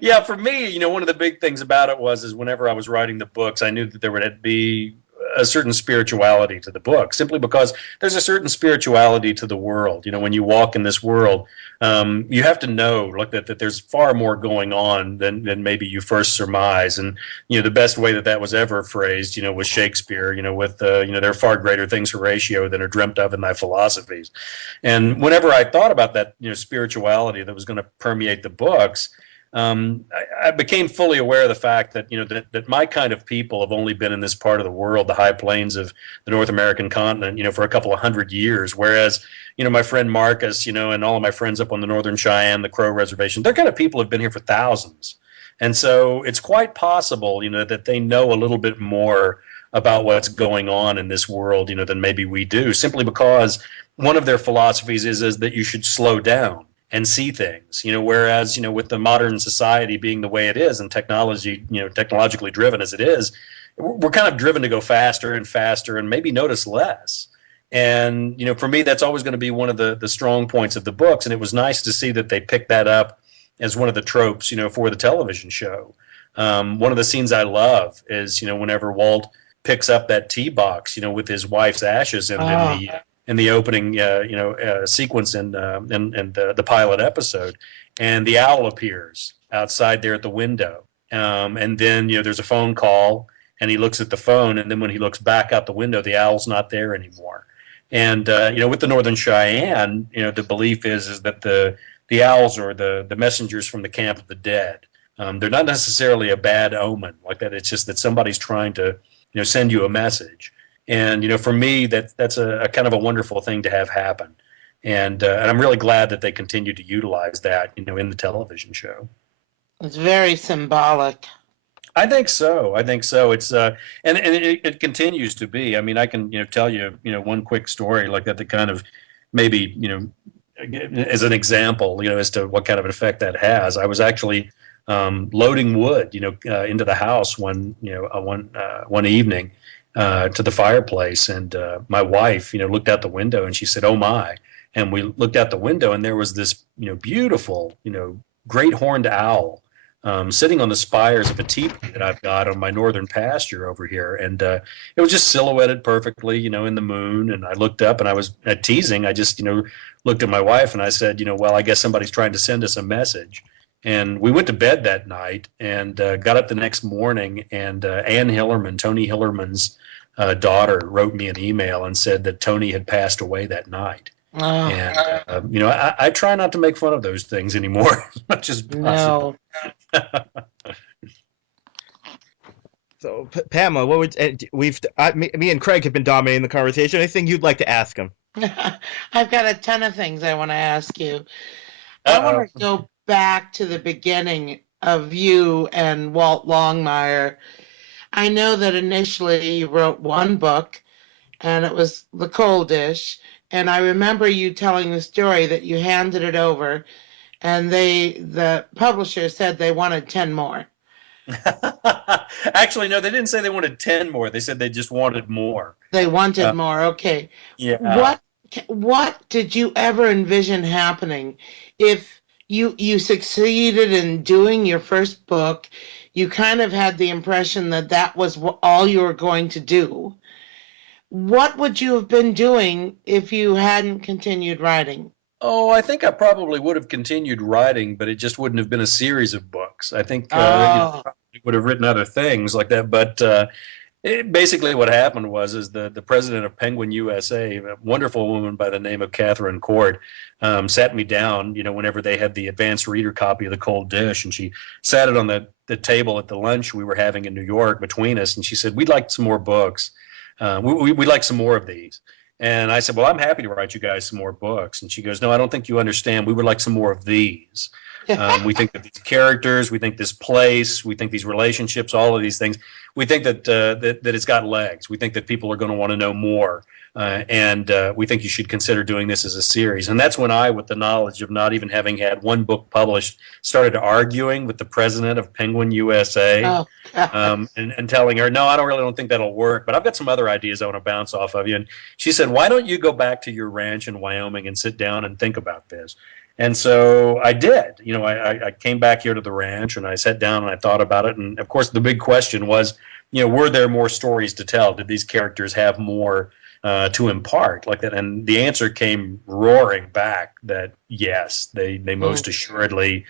yeah, for me, one of the big things about it is whenever I was writing the books, I knew that there would be a certain spirituality to the book, simply because there's a certain spirituality to the world. When you walk in this world, you have to know that there's far more going on than maybe you first surmise. And the best way that was ever phrased, was Shakespeare. With there are far greater things, Horatio, than are dreamt of in thy philosophies. And whenever I thought about that, spirituality that was going to permeate the books, I became fully aware of the fact that that my kind of people have only been in this part of the world, the high plains of the North American continent, for a couple of hundred years. Whereas my friend Marcus, and all of my friends up on the Northern Cheyenne, the Crow Reservation, their kind of people have been here for thousands. And so it's quite possible, that they know a little bit more about what's going on in this world, than maybe we do, simply because one of their philosophies is that you should slow down and see things, whereas, with the modern society being the way it is, and technology, technologically driven as it is, we're kind of driven to go faster and faster and maybe notice less. And, for me, that's always going to be one of the strong points of the books. And it was nice to see that they picked that up as one of the tropes, for the television show. One of the scenes I love is, whenever Walt picks up that tea box, with his wife's ashes in the opening, sequence in the pilot episode, and the owl appears outside there at the window, and then there's a phone call, and he looks at the phone, and then when he looks back out the window, the owl's not there anymore. And with the Northern Cheyenne, the belief is that the owls are the messengers from the camp of the dead. They're not necessarily a bad omen like that. It's just that somebody's trying to send you a message. And for me, that's a kind of a wonderful thing to have happen. And I'm really glad that they continue to utilize that in the television show. It's very symbolic. I think so. It's and it continues to be. I mean, I can tell you one quick story like that kind of maybe as an example as to what kind of an effect that has. I was actually loading wood into the house one evening to the fireplace, and my wife looked out the window and she said, "Oh my!" And we looked out the window, and there was this beautiful great horned owl. Sitting on the spires of a teepee that I've got on my northern pasture over here. And it was just silhouetted perfectly, in the moon. And I looked up and I was teasing. I just, looked at my wife and I said, well, I guess somebody's trying to send us a message. And we went to bed that night and got up the next morning. And Ann Hillerman, Tony Hillerman's daughter, wrote me an email and said that Tony had passed away that night. Oh. And, I try not to make fun of those things anymore as much as possible. No. So, Pamela, what would me and Craig have been dominating the conversation. Anything you'd like to ask him? I've got a ton of things I want to ask you. I want to go back to the beginning of you and Walt Longmire. I know that initially you wrote one book, and it was The Cold Dish. And I remember you telling the story that you handed it over, and the publisher said they wanted 10 more. Actually, no, they didn't say they wanted 10 more. They said they just wanted more. They wanted more. Okay. Yeah. What did you ever envision happening if you succeeded in doing your first book? You kind of had the impression that was all you were going to do. What would you have been doing if you hadn't continued writing? Oh, I think I probably would have continued writing, but it just wouldn't have been a series of books. I think probably would have written other things like that. But basically what happened was the president of Penguin USA, a wonderful woman by the name of Catherine Cord, sat me down, whenever they had the advanced reader copy of The Cold Dish, and she sat it on the table at the lunch we were having in New York between us, and she said, "We'd like some more books. We'd like some more of these." And I said, "Well, I'm happy to write you guys some more books." And she goes, "No, I don't think you understand. We would like some more of these. We think that these characters, we think this place, we think these relationships, all of these things, we think that it's got legs. We think that people are going to want to know more. And we think you should consider doing this as a series." And that's when I, with the knowledge of not even having had one book published, started arguing with the president of Penguin USA and telling her, "No, I don't think that'll work, but I've got some other ideas I want to bounce off of you." And she said, "Why don't you go back to your ranch in Wyoming and sit down and think about this?" And so I did. I came back here to the ranch and I sat down and I thought about it. And of course, the big question was, were there more stories to tell? Did these characters have more to impart like that? And the answer came roaring back that yes, they most assuredly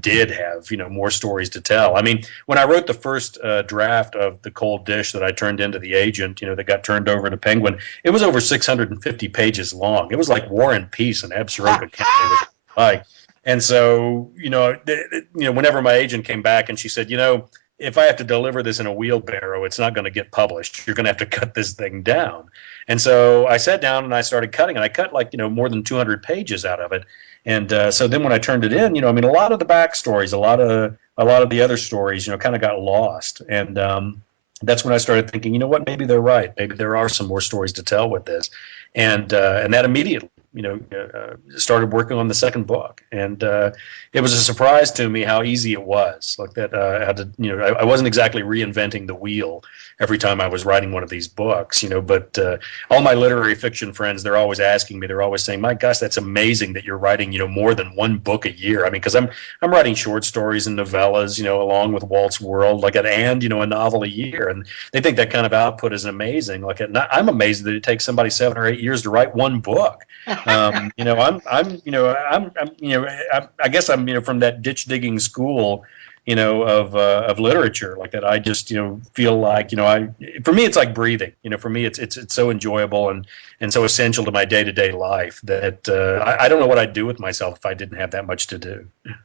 did have more stories to tell. I mean, when I wrote the first draft of The Cold Dish that I turned into the agent, that got turned over to Penguin, it was over 650 pages long. It was like War and Peace and Absaroka County. And so whenever my agent came back and she said, if I have to deliver this in a wheelbarrow, it's not going to get published. You're going to have to cut this thing down. And so I sat down and I started cutting, and I cut more than 200 pages out of it. And so then when I turned it in, a lot of the backstories, a lot of the other stories, kind of got lost. And that's when I started thinking, what, maybe they're right. Maybe there are some more stories to tell with this. And that immediately, started working on the second book. And it was a surprise to me how easy it was. Like that, I had to, I wasn't exactly reinventing the wheel every time I was writing one of these books, but all my literary fiction friends, they're always asking me, they're always saying, "My gosh, that's amazing that you're writing, more than one book a year." I mean, because I'm writing short stories and novellas, along with Walt's World, and a novel a year. And they think that kind of output is amazing. I'm amazed that it takes somebody 7 or 8 years to write one book. I guess I'm, from that ditch digging school, of literature like that. I just, feel like, for me, it's like breathing. For me, it's so enjoyable and so essential to my day-to-day life that I don't know what I'd do with myself if I didn't have that much to do.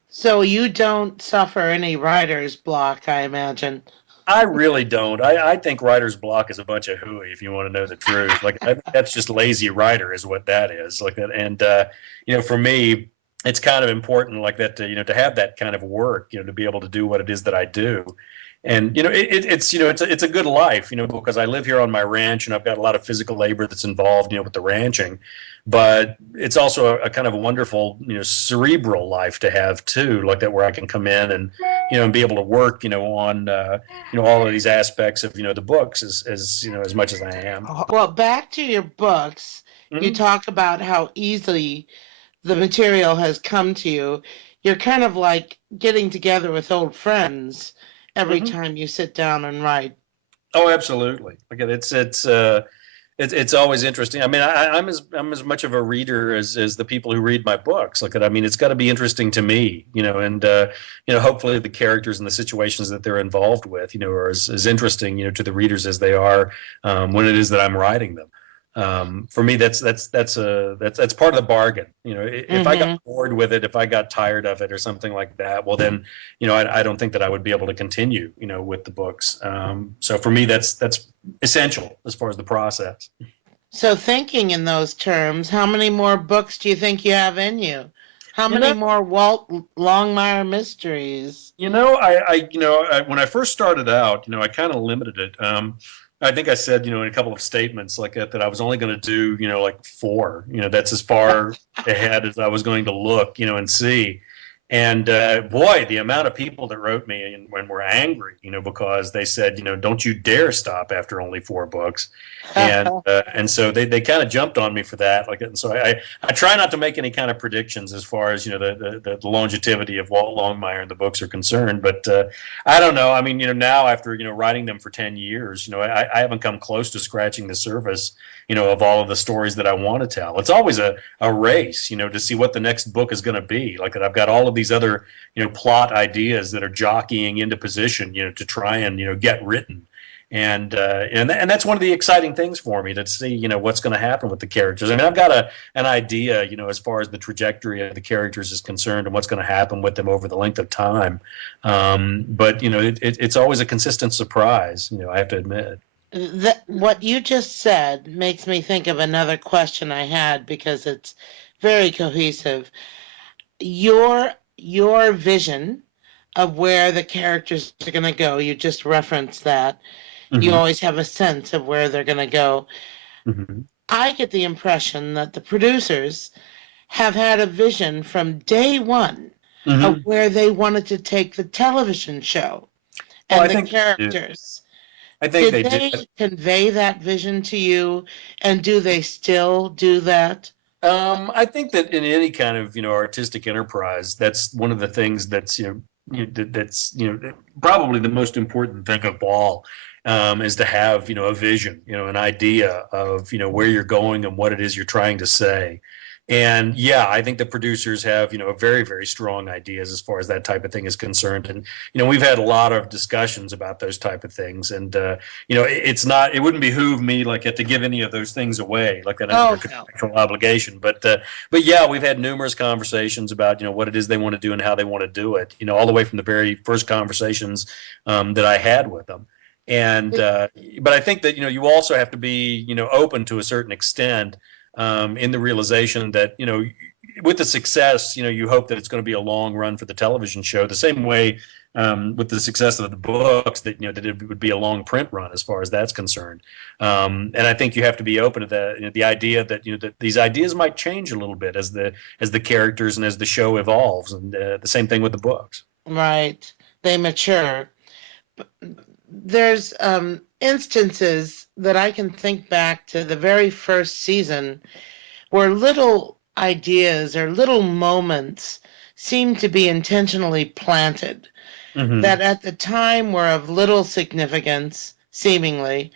So you don't suffer any writer's block, I imagine. I really don't. I think writer's block is a bunch of hooey, if you want to know the truth. Like, I think that's just lazy writer is what that is. Like that. And, for me, it's kind of important like that to have that kind of work, to be able to do what it is that I do. And, it's a good life, because I live here on my ranch and I've got a lot of physical labor that's involved, with the ranching. But it's also a kind of a wonderful, cerebral life to have too, like that, where I can come in and be able to work, on, all of these aspects of, the books as much as I am. Well, back to your books, you Mm-hmm. talk about how easily the material has come to you. You're kind of like getting together with old friends every Mm-hmm. time you sit down and write. Oh, absolutely. Like it's always interesting. I mean, I'm as much of a reader as the people who read my books. Like, I mean, it's got to be interesting to me, and hopefully the characters and the situations that they're involved with, are as interesting, to the readers as they are when it is that I'm writing them. For me, that's part of the bargain. If I got bored with it, if I got tired of it, or something like that, well, then, I don't think that I would be able to continue, with the books. So for me, that's essential as far as the process. So, thinking in those terms, how many more books do you think you have in you? How You many know, more Walt Longmire mysteries? when I first started out, I kind of limited it. I think I said, in a couple of statements like that I was only going to do, like 4. That's as far ahead as I was going to look, and see. And boy, the amount of people that wrote me and when were angry, because they said, don't you dare stop after only 4 books, and so they kind of jumped on me for that. Like, and so I try not to make any kind of predictions as far as the longevity of Walt Longmire and the books are concerned. But I don't know. I mean, now after writing them for 10 years, I haven't come close to scratching the surface, of all of the stories that I want to tell. It's always a race, to see what the next book is going to be. Like that, I've got all of these other, plot ideas that are jockeying into position, to try and, get written. And that's one of the exciting things for me to see, what's going to happen with the characters. I mean, I've got an idea, as far as the trajectory of the characters is concerned and what's going to happen with them over the length of time. But it's always a consistent surprise, I have to admit. What you just said makes me think of another question I had because it's very cohesive. Your vision of where the characters are going to go, you just referenced that. You Mm-hmm. always have a sense of where they're going to go. Mm-hmm. I get the impression that the producers have had a vision from day one of Mm-hmm. where they wanted to take the television show Well, and the characters. I think Did they do. they convey that vision to you, and do they still do that? I think that in any kind of artistic enterprise, that's one of the things that's that's probably the most important thing of all, is to have a vision, an idea of where you're going and what it is you're trying to say. And yeah, I think the producers have very, very strong ideas as far as that type of thing is concerned. And we've had a lot of discussions about those type of things. And it wouldn't behoove me like to give any of those things away like that under Oh, a no. contractual obligation. But yeah, we've had numerous conversations about what it is they want to do and how they want to do it. All the way from the very first conversations that I had with them. And but I think that you also have to be open to a certain extent, in the realization that with the success, you hope that it's going to be a long run for the television show. The same way, with the success of the books, that that it would be a long print run as far as that's concerned. And I think you have to be open to that, the idea that that these ideas might change a little bit as the characters and as the show evolves, and the same thing with the books. Right. They mature. There's instances that I can think back to the very first season where little ideas or little moments seem to be intentionally planted Mm-hmm. that at the time were of little significance, seemingly,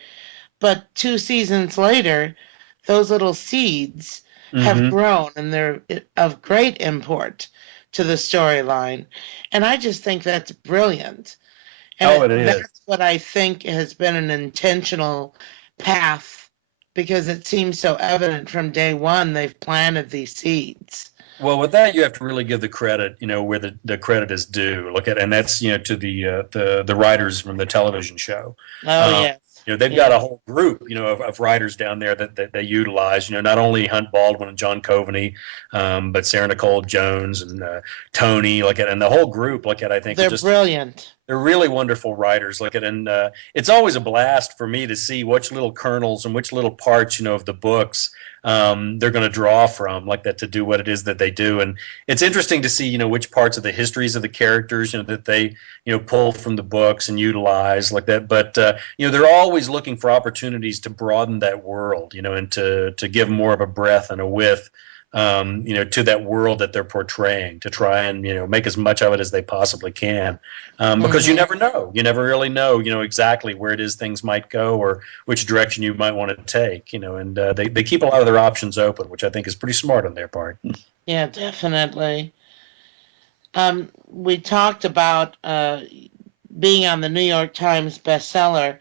but 2 seasons later, those little seeds have Mm-hmm. grown and they're of great import to the storyline. And I just think that's brilliant. Oh, And it is. that's what I think has been an intentional path, because it seems so evident from day one they've planted these seeds. Well, with that, you have to really give the credit, where the credit is due. Look at, and that's to the writers from the television show. Oh, Um, yes. they've got a whole group, of writers down there that they utilize. Not only Hunt Baldwin and John Coveney, but Sarah Nicole Jones and Tony. And the whole group. I think They're brilliant. They're really wonderful writers. And it's always a blast for me to see which little kernels and which little parts, of the books they're going to draw from, like that, to do what it is that they do. And it's interesting to see, which parts of the histories of the characters, that they, pull from the books and utilize like that. But, they're always looking for opportunities to broaden that world, and to give more of a breadth and a width, to that world that they're portraying, to try and, make as much of it as they possibly can. Because you never know. You never really know, exactly where it is things might go or which direction you might want to take, and they keep a lot of their options open, which I think is pretty smart on their part. Yeah, definitely. We talked about being on the New York Times bestseller.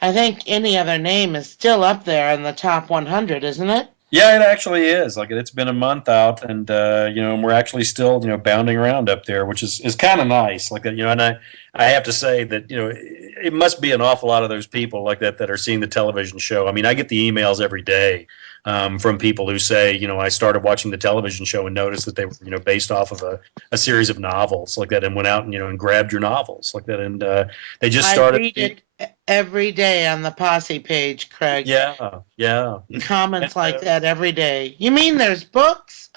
I think Any Other Name is still up there in the top 100, isn't it? Yeah, it actually is. It's been a month out, and and we're actually still bounding around up there, which is kind of nice. And I have to say that it must be an awful lot of those people like that are seeing the television show. I mean, I get the emails every day from people who say, I started watching the television show and noticed that they were based off of a series of novels like that, and went out and and grabbed your novels like that, and they just started. I read it every day on the Posse page, Craig. Yeah, yeah. Comments like that every day. You mean there's books?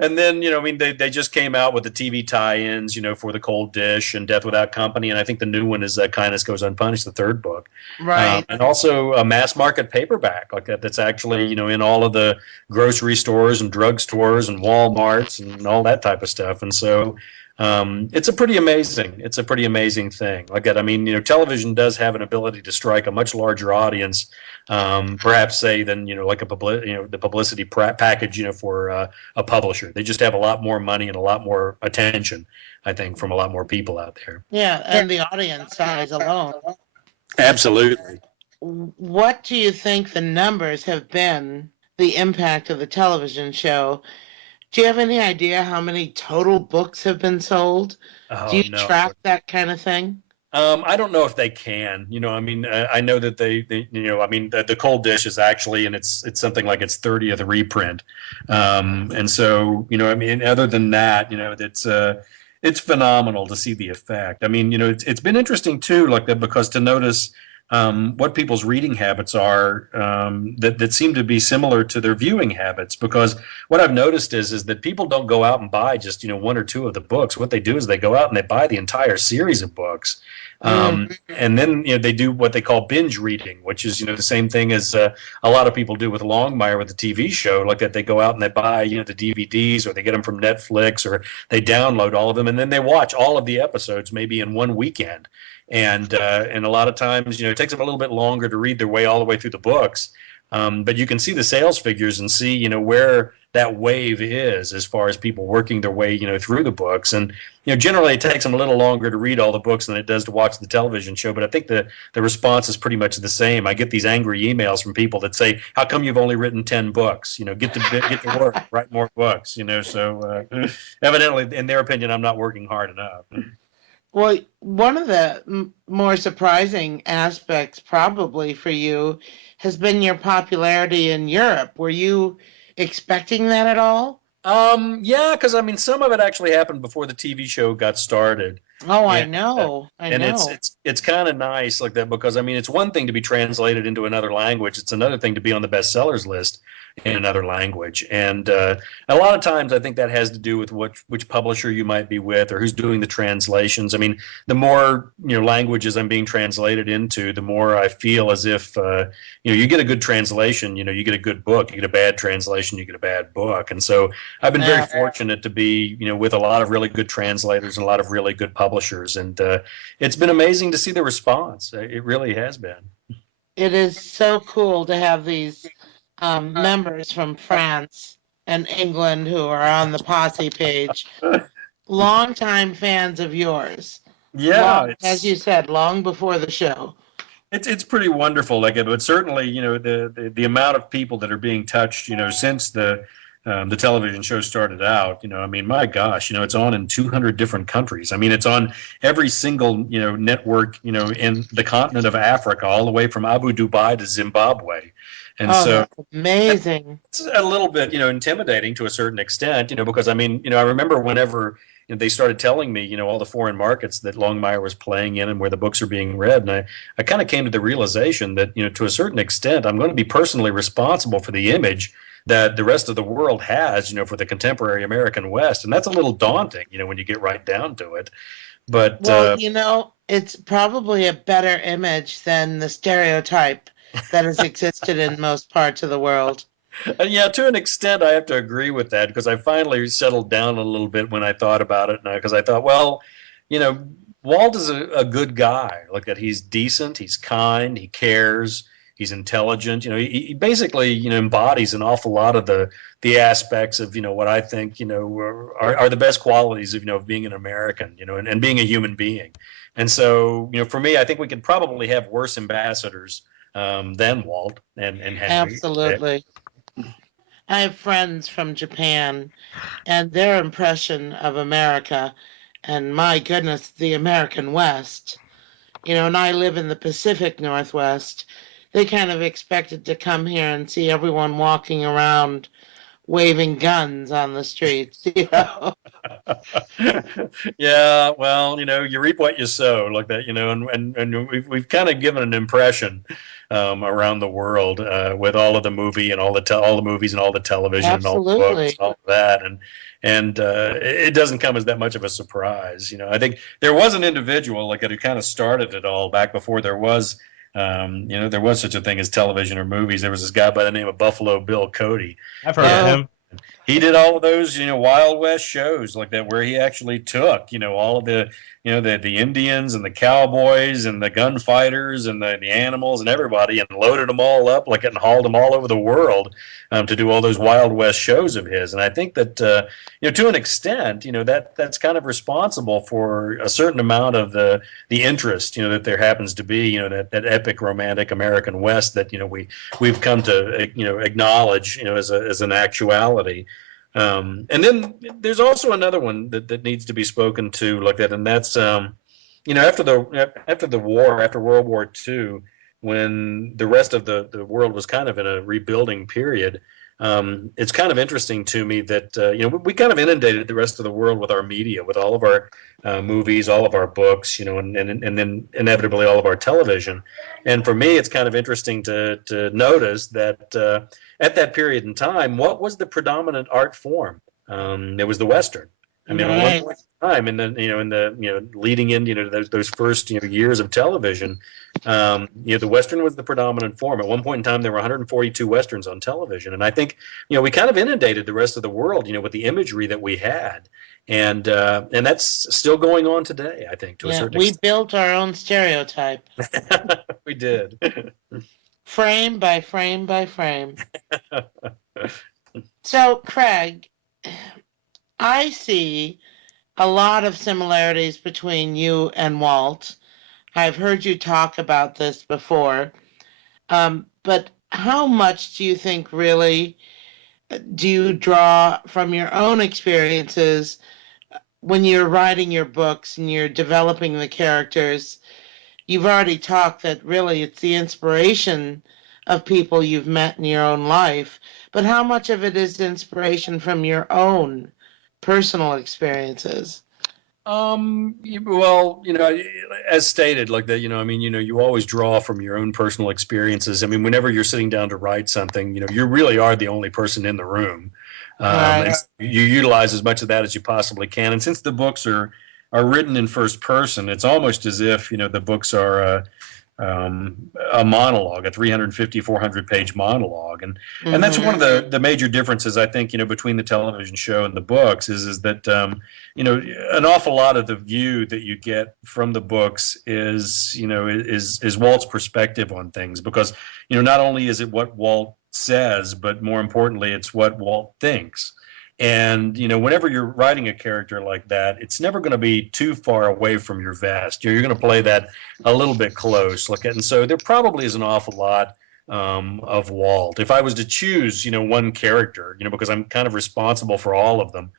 And then, they just came out with the TV tie-ins, for The Cold Dish and Death Without Company. And I think the new one is Kindness Goes Unpunished, the third book. Right. And also a mass market paperback like that, that's actually, in all of the grocery stores and drugstores and Walmarts and all that type of stuff. And so it's a pretty amazing thing. Like that, I mean, television does have an ability to strike a much larger audience, perhaps say than like the publicity package, for a publisher. They just have a lot more money and a lot more attention, I think, from a lot more people out there. Yeah, and the audience size alone. Absolutely. What do you think the numbers have been? The impact of the television show? Do you have any idea how many total books have been sold? Do you track that kind of thing? I don't know if they can. I mean, I know that they I mean, the Cold Dish is actually, and it's something like its 30th reprint, and so I mean, other than that, it's phenomenal to see the effect. I mean, it's been interesting too, like that, because to notice what people's reading habits are that seem to be similar to their viewing habits. Because what I've noticed is that people don't go out and buy just one or two of the books. What they do is they go out and they buy the entire series of books. And then they do what they call binge reading, which is the same thing as a lot of people do with Longmire with the TV show, like that. They go out and they buy the DVDs, or they get them from Netflix, or they download all of them, and then they watch all of the episodes maybe in one weekend. And a lot of times it takes them a little bit longer to read their way all the way through the books. But you can see the sales figures and see where that wave is as far as people working their way through the books. And generally it takes them a little longer to read all the books than it does to watch the television show. But I think the response is pretty much the same. I get these angry emails from people that say, "How come you've only written 10 books? Get to work, write more books." So evidently, in their opinion, I'm not working hard enough. Well, one of the more surprising aspects probably for you has been your popularity in Europe. Were you expecting that at all? Yeah, because I mean, some of it actually happened before the TV show got started. Oh, I know. I know. It's kind of nice like that, because I mean, it's one thing to be translated into another language. It's another thing to be on the bestsellers list in another language. And a lot of times I think that has to do with which publisher you might be with, or who's doing the translations. I mean, the more languages I'm being translated into, the more I feel as if you get a good translation, you get a good book. You get a bad translation, you get a bad book. And so I've been very fortunate to be with a lot of really good translators and a lot of really good publishers, and it's been amazing to see the response. It really has been. It is so cool to have these members from France and England who are on the Posse page, longtime fans of yours. Yeah, Long, as you said, long before the show. it's pretty wonderful. Like, but certainly, the amount of people that are being touched, since the television show started out. I mean, my gosh, it's on in 200 different countries. I mean, it's on every single network, in the continent of Africa, all the way from Abu Dhabi to Zimbabwe. And Oh, so that's amazing. it's a little bit, intimidating to a certain extent, because I mean, I remember whenever they started telling me, all the foreign markets that Longmire was playing in and where the books are being read. And I kind of came to the realization that, to a certain extent, I'm going to be personally responsible for the image that the rest of the world has, for the contemporary American West. And that's a little daunting, when you get right down to it. But Well, it's probably a better image than the stereotype that has existed in most parts of the world. yeah, to an extent, I have to agree with that because I finally settled down a little bit when I thought about it. Because I thought, well, you know, Walt is a good guy. Like that, he's decent, he's kind, he cares, he's intelligent. He basically embodies an awful lot of the aspects of what I think are the best qualities of being an American, and being a human being. And so for me, I think we could probably have worse ambassadors than Walt and Henry. Absolutely. I have friends from Japan, and their impression of America, and my goodness, the American West, and I live in the Pacific Northwest, they kind of expected to come here and see everyone walking around waving guns on the streets. Yeah, well, you reap what you sow, like that, and we've kind of given an impression around the world with all of the movie and all the movies and all the television and all the books Absolutely. and all of that, and it doesn't come as that much of a surprise. I think there was an individual like that who kind of started it all back before there was. There was such a thing as television or movies. There was this guy by the name of Buffalo Bill Cody. I've heard of him. He did all of those, Wild West shows like that, where he actually took, all of the Indians and the cowboys and the gunfighters and the animals and everybody and loaded them all up like it and hauled them all over the world to do all those Wild West shows of his. And I think that, to an extent, that's kind of responsible for a certain amount of the interest, that there happens to be, that epic romantic American West that, we've come to, acknowledge, as an actuality. And then there's also another one that needs to be spoken to like that, and that's after the war, after World War II, when the rest of the world was kind of in a rebuilding period. It's kind of interesting to me that we kind of inundated the rest of the world with our media, with all of our movies, all of our books, and then inevitably all of our television. And for me, it's kind of interesting to notice that at that period in time, what was the predominant art form? It was the Western. I mean, at one point in time, in the leading into those first years of television, the Western was the predominant form. At one point in time, there were 142 Westerns on television, and I think we kind of inundated the rest of the world, with the imagery that we had, and that's still going on today. I think to a certain we extent. built our own stereotype. We did. Frame by frame by frame. So, Craig, I see a lot of similarities between you and Walt. I've heard you talk about this before. But how much do you think really do you draw from your own experiences when you're writing your books and you're developing the characters? You've already talked that really it's the inspiration of people you've met in your own life, but how much of it is inspiration from your own personal experiences? Well, as stated, like that, I mean, you always draw from your own personal experiences. I mean, whenever you're sitting down to write something, you really are the only person in the room. Right. And you utilize as much of that as you possibly can. And since the books are written in first person, it's almost as if, the books are a monologue, a 350, 400 page monologue. And that's one of the major differences, I think, between the television show and the books is that, an awful lot of the view that you get from the books is Walt's perspective on things, because, not only is it what Walt says, but more importantly, it's what Walt thinks. And, whenever you're writing a character like that, it's never going to be too far away from your vest. You're going to play that a little bit close. And so there probably is an awful lot of Walt. If I was to choose, one character, because I'm kind of responsible for all of them,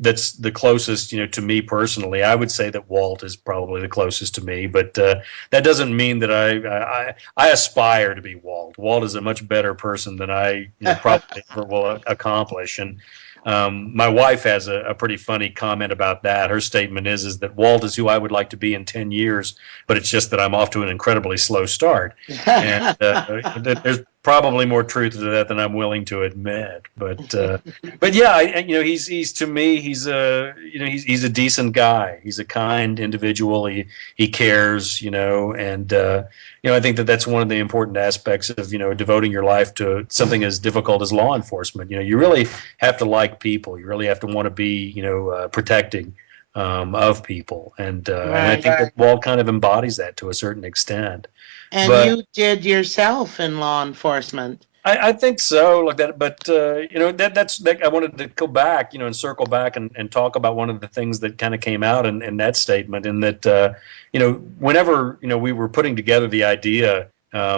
that's the closest, to me personally, I would say that Walt is probably the closest to me. But that doesn't mean that I aspire to be Walt. Walt is a much better person than I probably ever will accomplish. And my wife has a pretty funny comment about that. Her statement is that Walt is who I would like to be in 10 years, but it's just that I'm off to an incredibly slow start. And there's probably more truth to that than I'm willing to admit. But yeah, he's to me, he's a decent guy. He's a kind individual. He cares, and I think that that's one of the important aspects of, devoting your life to something as difficult as law enforcement. You really have to like people. You really have to want to be, protecting of people. And I think that Walt kind of embodies that to a certain extent. And you did yourself in law enforcement. I think so, like that. But that's I wanted to go back, and circle back and talk about one of the things that kind of came out in that statement, in that whenever we were putting together the idea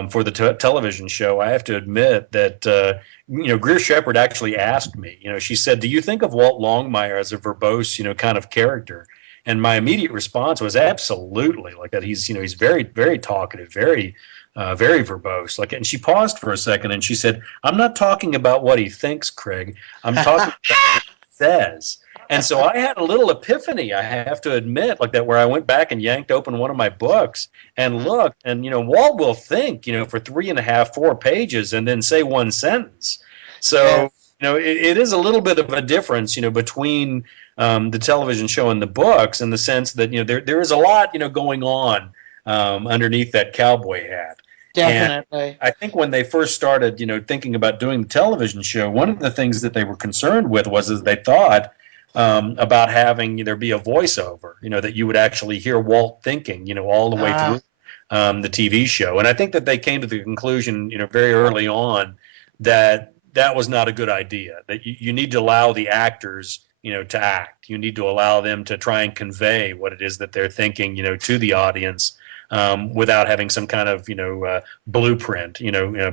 for the television show, I have to admit that Greer Shepard actually asked me. She said, "Do you think of Walt Longmire as a verbose, kind of character?" And my immediate response was absolutely, like that. He's very, very talkative, very verbose. And she paused for a second and she said, "I'm not talking about what he thinks, Craig. I'm talking about what he says." And so I had a little epiphany, I have to admit, like that, where I went back and yanked open one of my books and looked, and Walt will think, for 3.5, 4 pages and then say one sentence. So, it is a little bit of a difference, between the television show and the books, in the sense that there is a lot going on underneath that cowboy hat. Definitely. And I think when they first started thinking about doing the television show, one of the things that they were concerned with was that they thought about having there be a voiceover, that you would actually hear Walt thinking all the way through the TV show. And I think that they came to the conclusion very early on that that was not a good idea, that you need to allow the actors to act. You need to allow them to try and convey what it is that they're thinking, to the audience, without having some kind of, blueprint,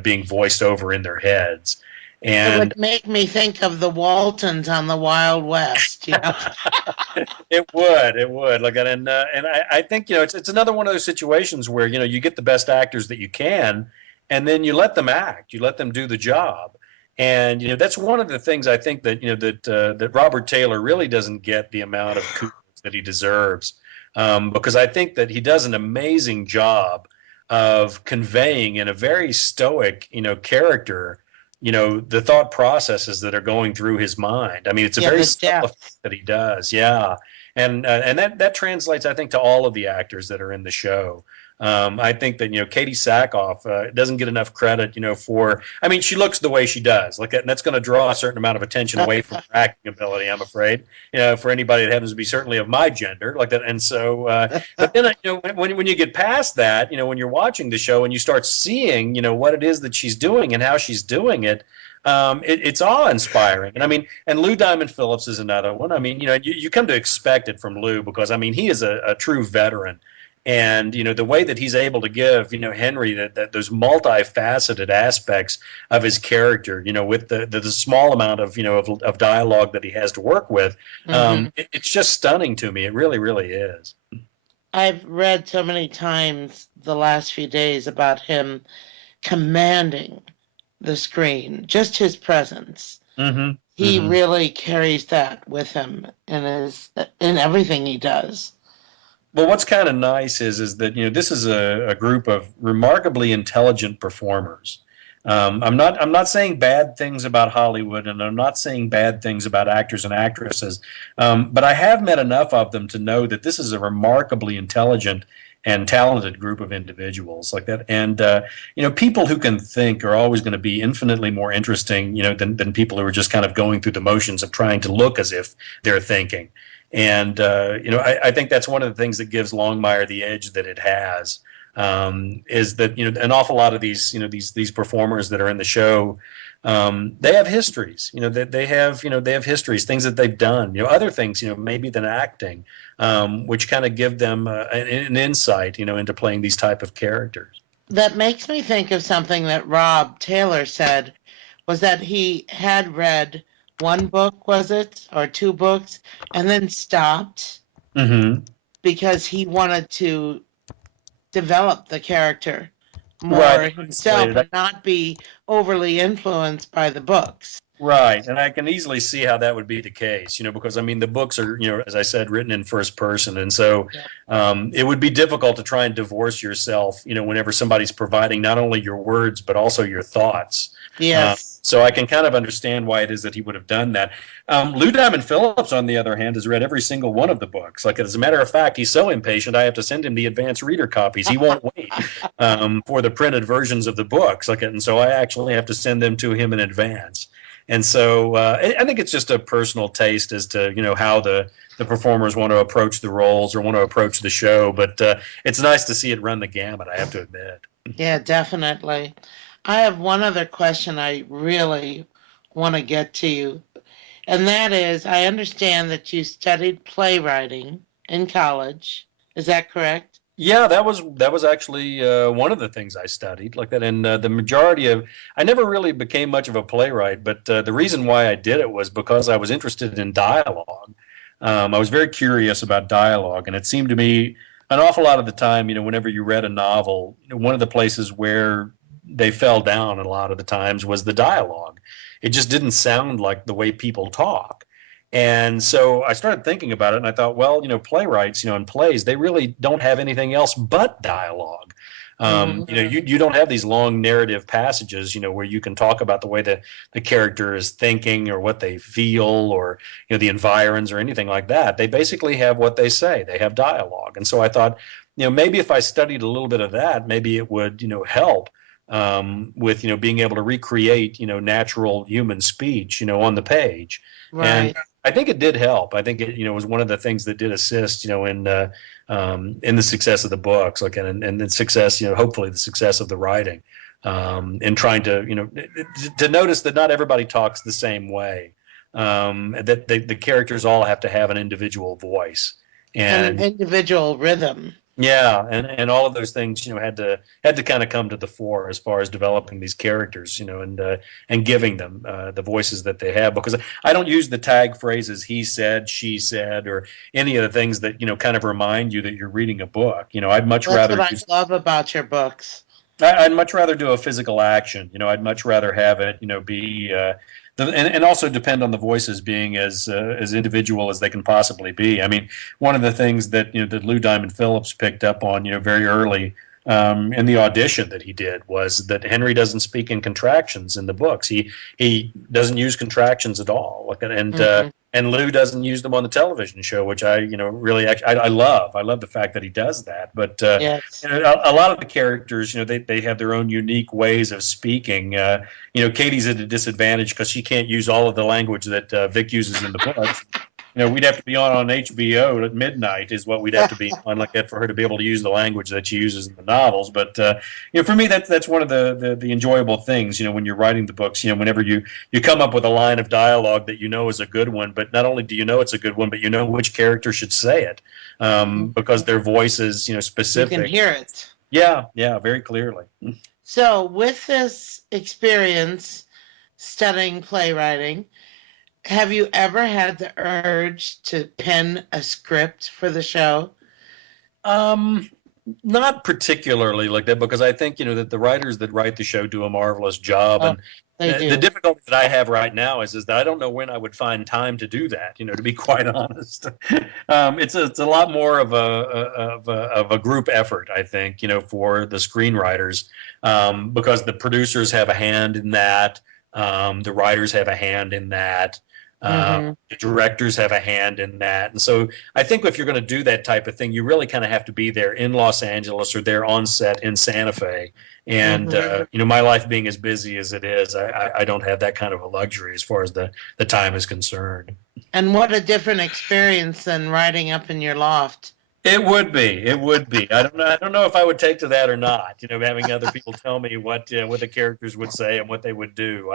being voiced over in their heads. And it would make me think of the Waltons on the Wild West, It would. And I think, it's another one of those situations where, you get the best actors that you can, and then you let them act, you let them do the job. And that's one of the things I think that that Robert Taylor really doesn't get the amount of kudos that he deserves, because I think that he does an amazing job of conveying in a very stoic character the thought processes that are going through his mind. I mean, it's a very subtle that he does, and that translates, I think, to all of the actors that are in the show. I think that Katie Sackhoff doesn't get enough credit, for. I mean, she looks the way she does, and that's going to draw a certain amount of attention away from her acting ability, I'm afraid. For anybody that happens to be certainly of my gender, like that. And so, but then when you get past that, when you're watching the show and you start seeing, what it is that she's doing and how she's doing it. It's awe-inspiring. And I mean, and Lou Diamond Phillips is another one. I mean, you come to expect it from Lou, because I mean, he is a true veteran. And the way that he's able to give Henry that those multifaceted aspects of his character, with the small amount of of dialogue that he has to work with, it's just stunning to me. It really, really is. I've read so many times the last few days about him commanding the screen, just his presence. He really carries that with him in everything he does. Well, what's kind of nice is that this is a group of remarkably intelligent performers. I'm not saying bad things about Hollywood, and I'm not saying bad things about actors and actresses, but I have met enough of them to know that this is a remarkably intelligent and talented group of individuals like that. And people who can think are always going to be infinitely more interesting, than people who are just kind of going through the motions of trying to look as if they're thinking. And I think that's one of the things that gives Longmire the edge that it has. is that an awful lot of these these performers that are in the show, they have histories. They have histories, things that they've done. Other things, maybe than acting, which kind of give them an insight, into playing these type of characters. That makes me think of something that Rob Taylor said, was that he had read one book, was it, or two books, and then stopped because he wanted to develop the character more Right. himself and not be overly influenced by the books. Right, and I can easily see how that would be the case, because I mean the books are, as I said, written in first person, and so it would be difficult to try and divorce yourself, whenever somebody's providing not only your words but also your thoughts. Yes. So I can kind of understand why it is that he would have done that. Lou Diamond Phillips, on the other hand, has read every single one of the books. Like, as a matter of fact, he's so impatient, I have to send him the advanced reader copies. He won't wait for the printed versions of the books. And so I actually have to send them to him in advance. And so I think it's just a personal taste as to, how the performers want to approach the roles or want to approach the show. But it's nice to see it run the gamut, I have to admit. Yeah, definitely. I have one other question I really want to get to you. And that is, I understand that you studied playwriting in college. Is that correct? Yeah, that was actually one of the things I studied like that. And the majority of I never really became much of a playwright, but the reason why I did it was because I was interested in dialogue. I was very curious about dialogue, and it seemed to me an awful lot of the time, whenever you read a novel, one of the places where they fell down a lot of the times was the dialogue. It just didn't sound like the way people talk. And so I started thinking about it, and I thought, well, playwrights, and plays, they really don't have anything else but dialogue. You don't have these long narrative passages, where you can talk about the way the character is thinking or what they feel or, the environs or anything like that. They basically have what they say. They have dialogue. And so I thought, maybe if I studied a little bit of that, maybe it would, help with, being able to recreate, natural human speech, on the page. Right. And I think it did help. I think it, was one of the things that did assist, in the success of the books, and the success, hopefully the success of the writing, in trying to, to notice that not everybody talks the same way, that the characters all have to have an individual voice and an individual rhythm. Yeah, and all of those things, had to kind of come to the fore as far as developing these characters, and giving them the voices that they have. Because I don't use the tag phrases "he said," "she said," or any of the things that kind of remind you that you're reading a book. I'd much rather. That's what I love about your books. I'd much rather do a physical action. I'd much rather have it, be. And also depend on the voices being as individual as they can possibly be. I mean, one of the things that that Lou Diamond Phillips picked up on, very early in the audition that he did was that Henry doesn't speak in contractions in the books. He doesn't use contractions at all. And Lou doesn't use them on the television show, which I really I love. I love the fact that he does that. But yes. A lot of the characters, they have their own unique ways of speaking. Katie's at a disadvantage because she can't use all of the language that Vic uses in the books. We'd have to be on HBO at midnight is what we'd have to be on like that for her to be able to use the language that she uses in the novels. But for me, that's one of the enjoyable things. When you're writing the books, whenever you come up with a line of dialogue that is a good one, but not only do you know it's a good one, but you know which character should say it because their voice is specific. You can hear it. Yeah, very clearly. So with this experience studying playwriting, have you ever had the urge to pen a script for the show? Not particularly like that, because I think that the writers that write the show do a marvelous job, and the difficulty that I have right now is that I don't know when I would find time to do that. To be quite honest, it's a lot more of a group effort, I think. For the screenwriters, because the producers have a hand in that, the writers have a hand in that. The directors have a hand in that. And so I think if you're going to do that type of thing, you really kind of have to be there in Los Angeles or there on set in Santa Fe. And, my life being as busy as it is, I don't have that kind of a luxury as far as the time is concerned. And what a different experience than riding up in your loft. It would be. It would be. I don't know. I don't know if I would take to that or not. Having other people tell me what the characters would say and what they would do.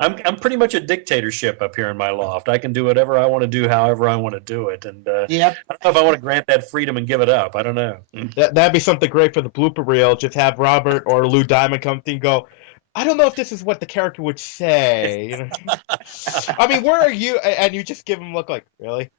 I'm pretty much a dictatorship up here in my loft. I can do whatever I want to do, however I want to do it, and Yep. I don't know if I want to grant that freedom and give it up. I don't know. That'd be something great for the blooper reel. Just have Robert or Lou Diamond come and go, I don't know if this is what the character would say. I mean, where are you? And you just give him a look like, really?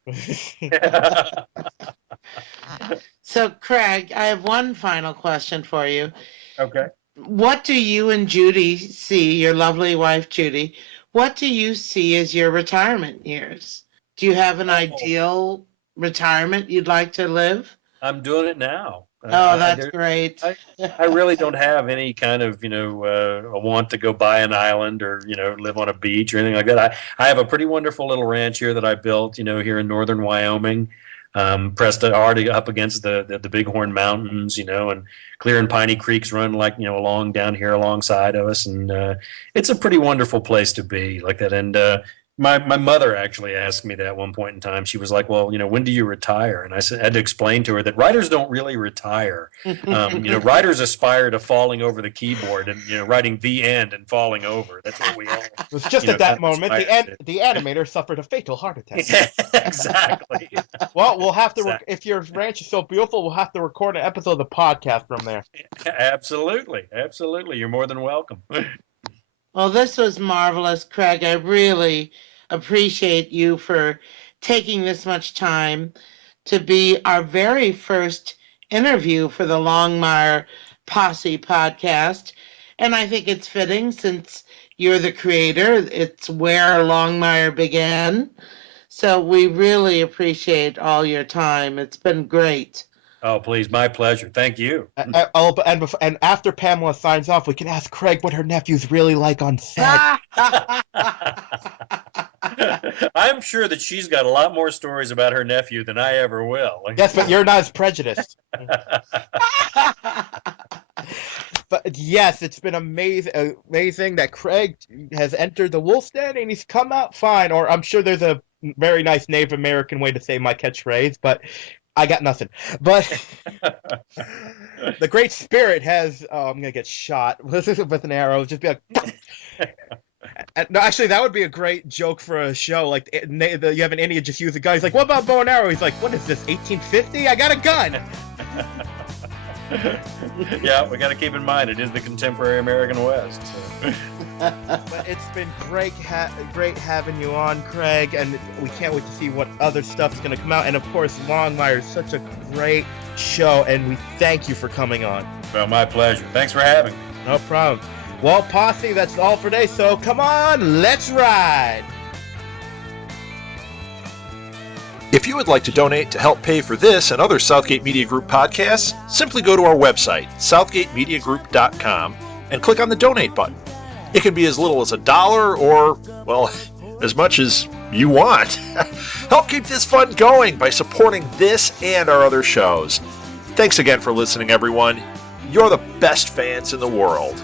So, Craig, I have one final question for you. Okay. What do you and Judy see, your lovely wife, Judy, what do you see as your retirement years? Do you have an ideal retirement you'd like to live? I'm doing it now. Oh, that's great. I really don't have any kind of, a want to go buy an island or, live on a beach or anything like that. I have a pretty wonderful little ranch here that I built, here in northern Wyoming, pressed hard up against the Bighorn Mountains, and Clear and Piney Creeks run along down here alongside of us. And it's a pretty wonderful place to be like that. And my mother actually asked me that at one point in time. She was like, well, when do you retire? And I had to explain to her that writers don't really retire. Writers aspire to falling over the keyboard and, writing the end and falling over. That's what we all. It was just at that moment the animator suffered a fatal heart attack. Yeah, exactly. Well, we'll have to, if your ranch is so beautiful, we'll have to record an episode of the podcast from there. Absolutely. Absolutely. You're more than welcome. Well, this was marvelous, Craig. I really appreciate you for taking this much time to be our very first interview for the Longmire Posse podcast. And I think it's fitting since you're the creator. It's where Longmire began. So we really appreciate all your time. It's been great. Oh, please. My pleasure. Thank you. And after Pamela signs off, we can ask Craig what her nephew's really like on set. I'm sure that she's got a lot more stories about her nephew than I ever will. Yes, but you're not as prejudiced. But yes, it's been amazing that Craig has entered the Wolf's Den and he's come out fine. Or I'm sure there's a very nice Native American way to say my catchphrase, but I got nothing. But the Great Spirit has. Oh, I'm gonna get shot with an arrow. Just be like. No, actually, that would be a great joke for a show. Like, you have an Indian just use a gun. He's like, "What about bow and arrow?" He's like, "What is this? 1850? I got a gun." Yeah, we got to keep in mind it is the contemporary American West. So. But it's been great having you on, Craig, and we can't wait to see what other stuff's going to come out. And of course, Longmire is such a great show, and we thank you for coming on. Well, my pleasure. Thanks for having me. No problem. Well, Posse, that's all for today, so come on, let's ride! If you would like to donate to help pay for this and other Southgate Media Group podcasts, simply go to our website, southgatemediagroup.com, and click on the donate button. It can be as little as $1 or, well, as much as you want. Help keep this fun going by supporting this and our other shows. Thanks again for listening, everyone. You're the best fans in the world.